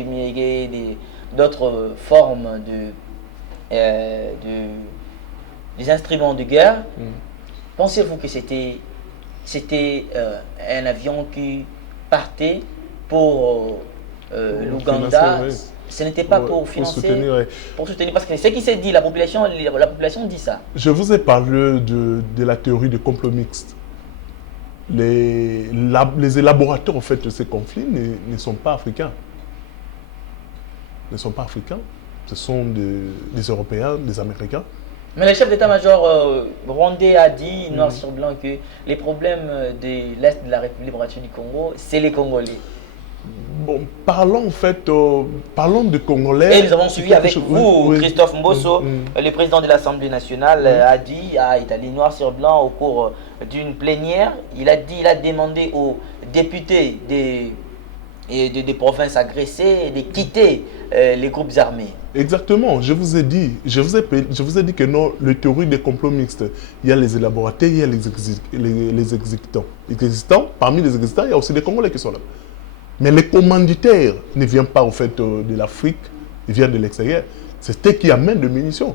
d'autres formes des instruments de guerre. Pensez-vous que c'était un avion qui partait pour l'Ouganda? Ce n'était pas pour financer, pour soutenir, parce que ce qui s'est dit, la population dit ça. Je vous ai parlé de la théorie du complot mixte. Les élaborateurs en fait, de ces conflits ne sont pas africains. Ne sont pas africains. Ce sont des Européens, des Américains. Mais le chef d'état-major rwandais a dit, noir sur blanc, que les problèmes de l'Est de la République démocratique du Congo, c'est les Congolais. Bon, parlons en fait, parlons de Congolais. Et nous avons suivi avec vous, Christophe Mbosso, le président de l'Assemblée nationale, a dit, a étalé noir sur blanc au cours d'une plénière. Il a demandé aux députés des provinces agressées de quitter les groupes armés. Exactement, je vous ai dit que non, le théorie des complots mixtes, il y a les élaborateurs, il y a les exécutants. Parmi les exécutants, il y a aussi des Congolais qui sont là. Mais les commanditaires ne viennent pas au fait de l'Afrique, ils viennent de l'extérieur. C'est eux qui amènent des munitions.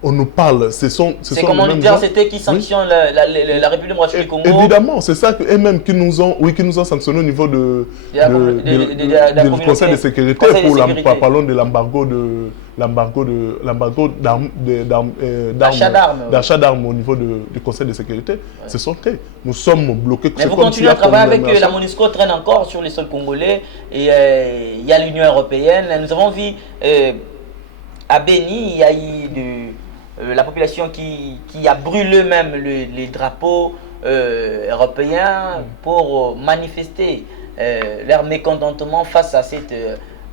On nous parle, ces commanditaires, c'est eux qui sanctionnent la République démocratique du Congo. Évidemment, c'est ça eux-mêmes qui nous ont sanctionnés au niveau du Conseil de sécurité parlons de l'embargo d'achat d'armes au niveau du Conseil de sécurité. Ouais. Ce sont eux. Nous sommes bloqués. Mais vous continuez à travailler avec la MONUSCO traîne encore sur les sols congolais et il y a l'Union européenne. Nous avons vu à Béni, il y a eu la population qui a brûlé même les drapeaux européens pour manifester leur mécontentement face à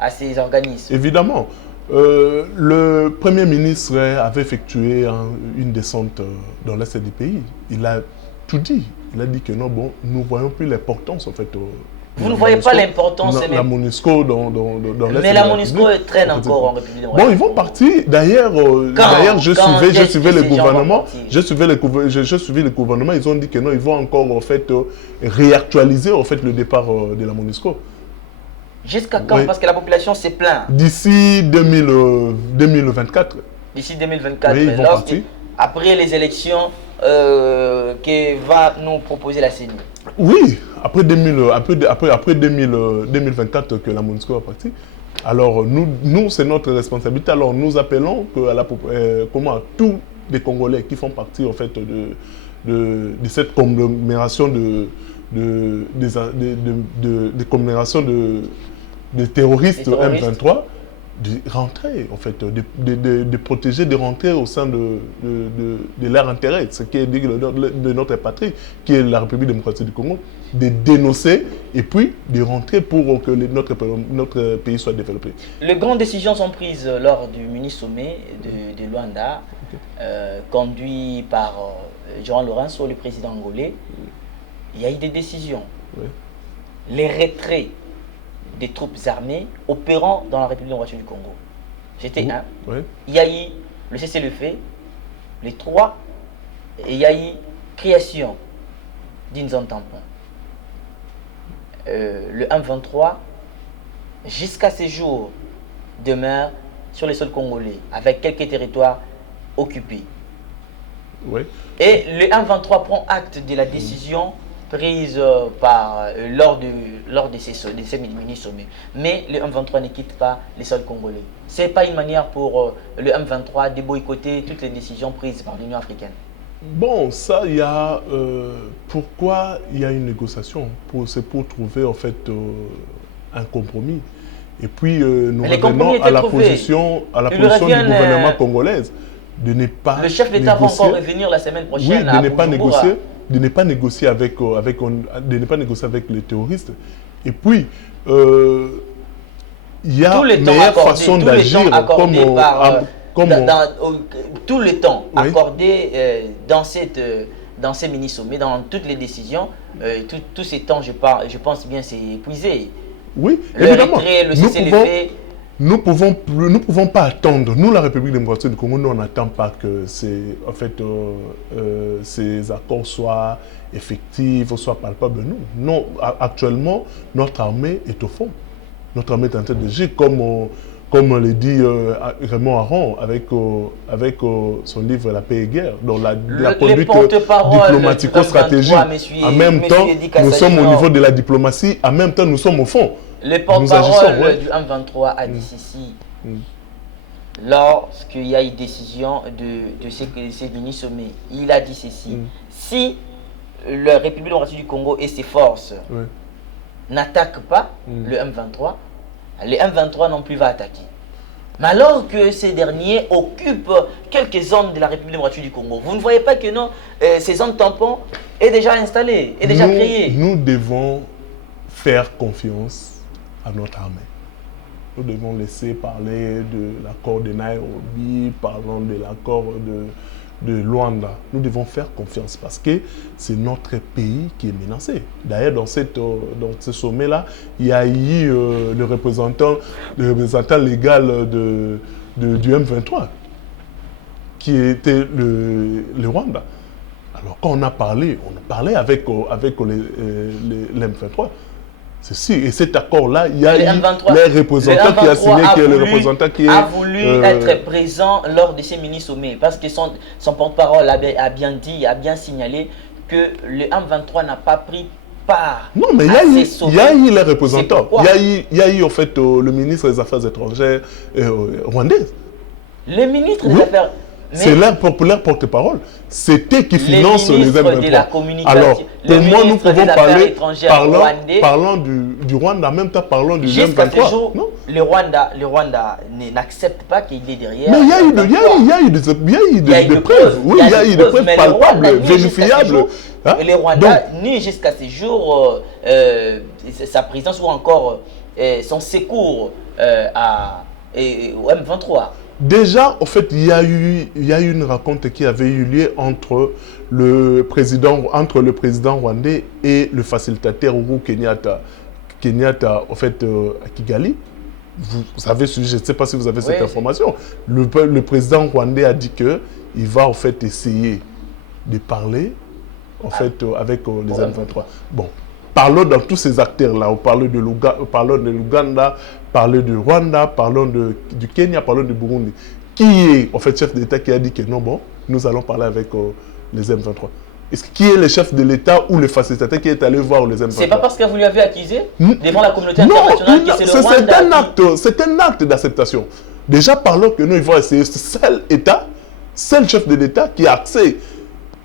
ces organismes. Évidemment. Le Premier ministre avait effectué une descente dans l'Est du pays. Il a tout dit. Il a dit que non, bon, nous ne voyons plus l'importance en fait. Vous ne voyez pas l'importance de la MONUSCO dans l'Est. Mais la MONUSCO traîne encore en République démocratique. Bon, ils vont partir. D'ailleurs, je suivais le gouvernement. Je suivais le gouvernement. Ils ont dit que non, ils vont encore en fait réactualiser en fait le départ de la MONUSCO. Jusqu'à quand? Oui. Parce que la population s'est plainte. D'ici 2024. D'ici 2024. Oui, ils vont partir. Après les élections que va nous proposer la CENI. Oui, après 2024 que la MONUSCO va partir. Alors nous c'est notre responsabilité. Alors nous appelons tous les Congolais qui font partie en fait de cette commémoration de terroristes M23. De rentrer, en fait, de protéger, de rentrer au sein de leur intérêt, ce qui est de notre patrie, qui est la République démocratique du Congo, de dénoncer et puis de rentrer pour que notre pays soit développé. Les grandes décisions sont prises lors du mini-sommet de Luanda, conduit par João Lourenço, le président angolais. Il y a eu des décisions. Oui. Les retraits des troupes armées opérant dans la République démocratique du Congo. C'était un. Oui. Il y a eu le cessez-le-feu, les 3, et il y a eu création d'une zone tampon. Le M23, jusqu'à ce jour, demeure sur les sols congolais, avec quelques territoires occupés. Oui. Et le M23 prend acte de la décision prise lors de ces mini-sommets. Mais le M23 ne quitte pas les sols congolais. Ce n'est pas une manière pour le M23 de boycotter toutes les décisions prises par l'Union africaine. Bon, ça, il y a... pourquoi il y a une négociation? C'est pour trouver en fait un compromis. Et puis nous revenons à la position du gouvernement congolais de ne pas le chef d'État va encore revenir la semaine prochaine de ne pas négocier avec les terroristes. Et puis il y a une meilleure façon d'agir tout le temps accordé dans ces mini-sommets, dans toutes les décisions, tous ces temps, je pense bien, c'est épuisé. Oui, évidemment. Nous ne pouvons pas attendre. Nous, la République démocratique du Congo, nous, on n'attend pas que ces accords soient effectifs, soient palpables. Non, actuellement, notre armée est au fond. Notre armée est en train de agir comme le dit Raymond Aron avec son livre La paix et guerre, dans la conduite diplomatico-stratégique. En même temps, nous sommes au niveau de la diplomatie, en même temps, nous sommes au fond. Le porte-parole du M23 a dit ceci. Lorsqu'il y a eu décision de ces mini-sommets, il a dit ceci. Si la République démocratique du Congo et ses forces n'attaquent pas le M23, le M23 non plus va attaquer. Mais alors que ces derniers occupent quelques zones de la République démocratique du Congo, vous ne voyez pas que non, ces zones tampons est déjà installée, est déjà créée. Nous devons faire confiance à notre armée. Nous devons laisser parler de l'accord de Nairobi, parlons de l'accord de Luanda. Nous devons faire confiance parce que c'est notre pays qui est menacé. D'ailleurs, dans ce sommet-là, il y a eu le représentant légal du M23, qui était le Rwanda. Alors, quand on a parlé avec les M23. Ceci, et cet accord-là, il y a les représentants qui a signé, qui est le représentant qui a voulu être présent lors de ces mini-sommets, parce que son porte-parole a bien dit, a bien signalé que le M23 n'a pas pris part. Non, mais il y a eu les représentants. Il y a eu en fait le ministre des Affaires étrangères rwandais. Le ministre des Affaires... C'est leur populaire porte-parole. C'était qui finance les M23. De la communication, alors, pour moi, nous pouvons parler, parlons du Rwanda, en même temps parlons du M23. Jusqu'à ce jour, le Rwanda n'accepte pas qu'il est derrière. Mais il y a eu des preuves. Oui, il y a eu des preuves palpables, vérifiables. Le Rwanda nie jusqu'à ce jour sa présence ou encore son secours au M23. Déjà, en fait, il y a eu une rencontre qui avait eu lieu entre le président rwandais et le facilitateur Uhuru Kenyatta, en fait, à Kigali. Vous savez, je ne sais pas si vous avez cette information. Le président rwandais a dit qu'il va en fait essayer de parler en fait, avec les M23. Bon, parlons dans tous ces acteurs-là. Parlons de l'Ouganda, parlons du Rwanda, parlons du Kenya, parlons du Burundi. Qui est en fait chef d'État qui a dit que non, bon, nous allons parler avec les M23? Qui est le chef de l'État ou le facilitateur qui est allé voir les M23? C'est pas parce que vous lui avez accusé devant la communauté internationale que c'est le Rwanda. C'est un acte d'acceptation. Déjà, parlons que nous, ils vont essayer. C'est seul chef de l'État qui a accès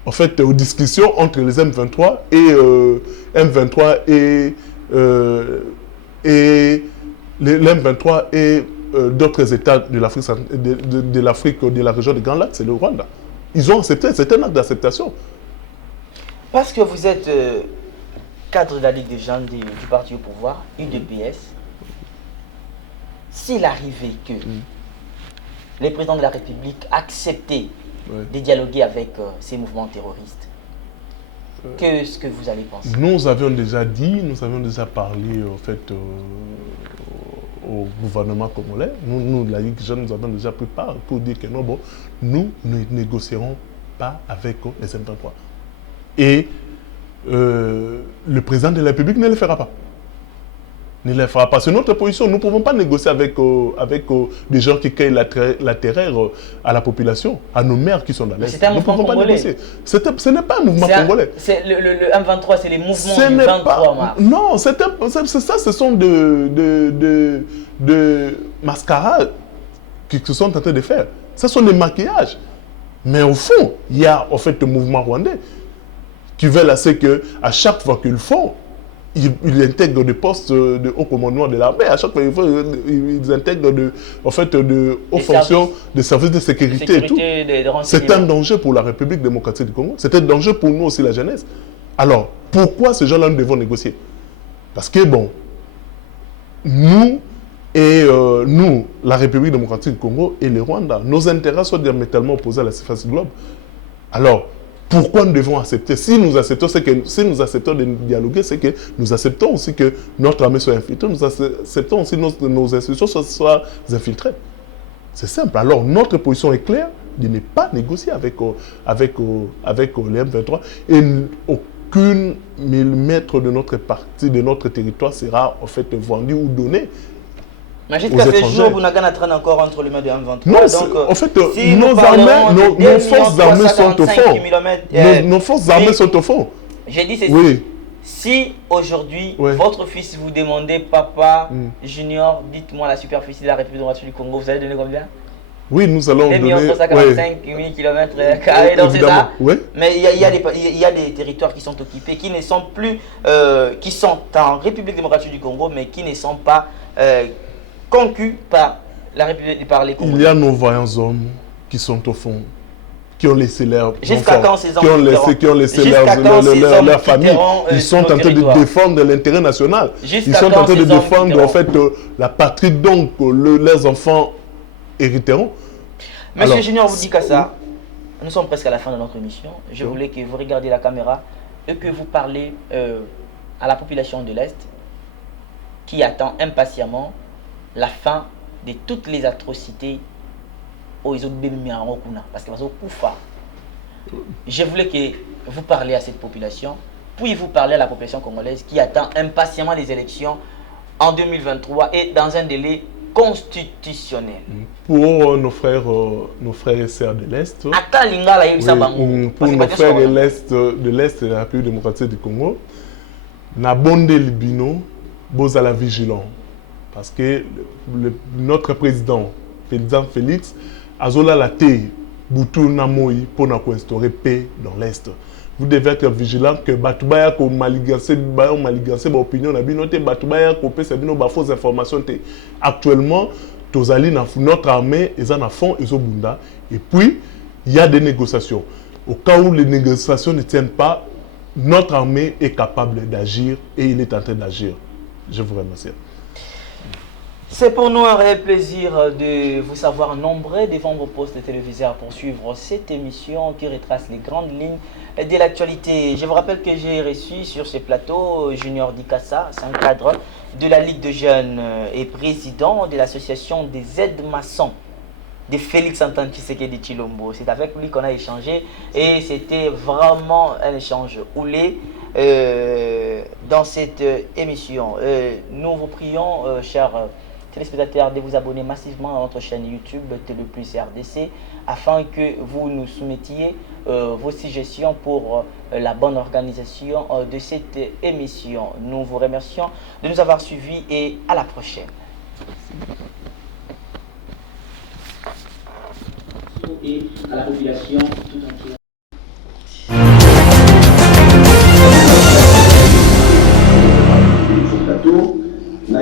en fait, aux discussions entre les M23 et l'M23 et d'autres États de l'Afrique, de la région des Grands Lacs, c'est le Rwanda. Ils ont accepté, c'est un acte d'acceptation. Parce que vous êtes cadre de la Ligue des jeunes du parti au pouvoir, UDPS, s'il arrivait que le président de la République acceptait de dialoguer avec ces mouvements terroristes, qu'est-ce que vous allez penser? Nous avions déjà parlé en fait au gouvernement congolais. Nous, la Ligue jeune, nous avons déjà pris part pour dire que non, bon, nous ne négocierons pas avec les M23. Et le président de la République ne le fera pas. Ne le fera pas. C'est notre position. Nous ne pouvons pas négocier avec des gens qui créent la terreur à la population, à nos mères qui sont dans l'Est. C'est un mouvement congolais. Ce n'est pas un mouvement congolais. Le M23, c'est les mouvements du 23 mars. Non, ce sont de mascarades qui se sont en train de faire. Ce sont des maquillages. Mais au fond, il y a en fait un mouvement rwandais qui veulent assez qu'à chaque fois qu'ils le font, ils intègrent des postes de haut commandement de l'armée. À chaque fois, ils intègrent de hautes fonctions de services de sécurité et tout. C'est un danger pour la République démocratique du Congo. C'est un danger pour nous aussi, la jeunesse. Alors, pourquoi ces gens-là nous devons négocier? Parce que, bon, nous, la République démocratique du Congo et le Rwanda, nos intérêts sont diamétralement opposés à la surface du globe. Alors, pourquoi nous devons accepter? Si nous acceptons de dialoguer, c'est que nous acceptons aussi que notre armée soit infiltrée, nous acceptons aussi que nos institutions soient infiltrées. C'est simple. Alors, notre position est claire de ne pas négocier avec les M23 et aucun millimètre de notre partie, de notre territoire sera en fait vendu ou donné. Mais jusqu'à ce jour, vous n'avez qu'à traîner encore entre les mains de M23. Non, donc, en fait, si nos forces armées sont au fond. Nos forces armées sont au fond. J'ai dit ceci. Oui. Si aujourd'hui, votre fils vous demandait, papa, junior, dites-moi la superficie de la République démocratique du Congo, vous allez donner combien? Oui, nous allons donner... 345 000 km², donc c'est ça. Oui. Mais il y a des territoires qui sont occupés, qui ne sont plus... qui sont en République démocratique du Congo, mais qui ne sont pas... conquis par la République du parler congolais. Il y a nos vaillants hommes qui sont au fond, qui ont laissé leurs jusqu'à enfants, quand ces hommes qui ont laissé leur famille. Ils sont en train de défendre l'intérêt national. Ils sont en train de défendre en fait la patrie, donc leurs enfants hériteront. Monsieur Junior vous dit qu'à ça, nous sommes presque à la fin de notre émission. Je voulais que vous regardiez la caméra et que vous parlez à la population de l'Est qui attend impatiemment la fin de toutes les atrocités aux parce que je voulais que vous parliez à cette population, puis vous parlez à la population congolaise qui attend impatiemment les élections en 2023 et dans un délai constitutionnel. Pour nos frères et sœurs de l'Est, pour nos frères de l'Est de la République démocratique du Congo, na bonde libino, boza la vigilant, parce que notre président Félix Azola Laté, Boutou Namoui, pour instaurer paix dans l'Est. Vous devez être vigilant que Batubaya ko maligancé opinion na binote Batubaya ko pesa bino ba fausses informations. Actuellement, tozali na notre armée ils en fond ils bunda et puis il y a des négociations. Au cas où les négociations ne tiennent pas, notre armée est capable d'agir et il est en train d'agir. Je vous remercie. C'est pour nous un réel plaisir de vous savoir nombreux devant vos postes de téléviseurs pour suivre cette émission qui retrace les grandes lignes de l'actualité. Je vous rappelle que j'ai reçu sur ce plateau Junior Dikassa, c'est un cadre de la Ligue de jeunes et président de l'association des aides-maçons de Félix Antoine Tshisekedi Tshilombo. C'est avec lui qu'on a échangé et c'était vraiment un échange houlé dans cette émission. Nous vous prions, chers téléspectateurs, de vous abonner massivement à notre chaîne YouTube Télé Plus RDC afin que vous nous soumettiez vos suggestions pour la bonne organisation de cette émission. Nous vous remercions de nous avoir suivis et à la prochaine. Et à la population tout entière.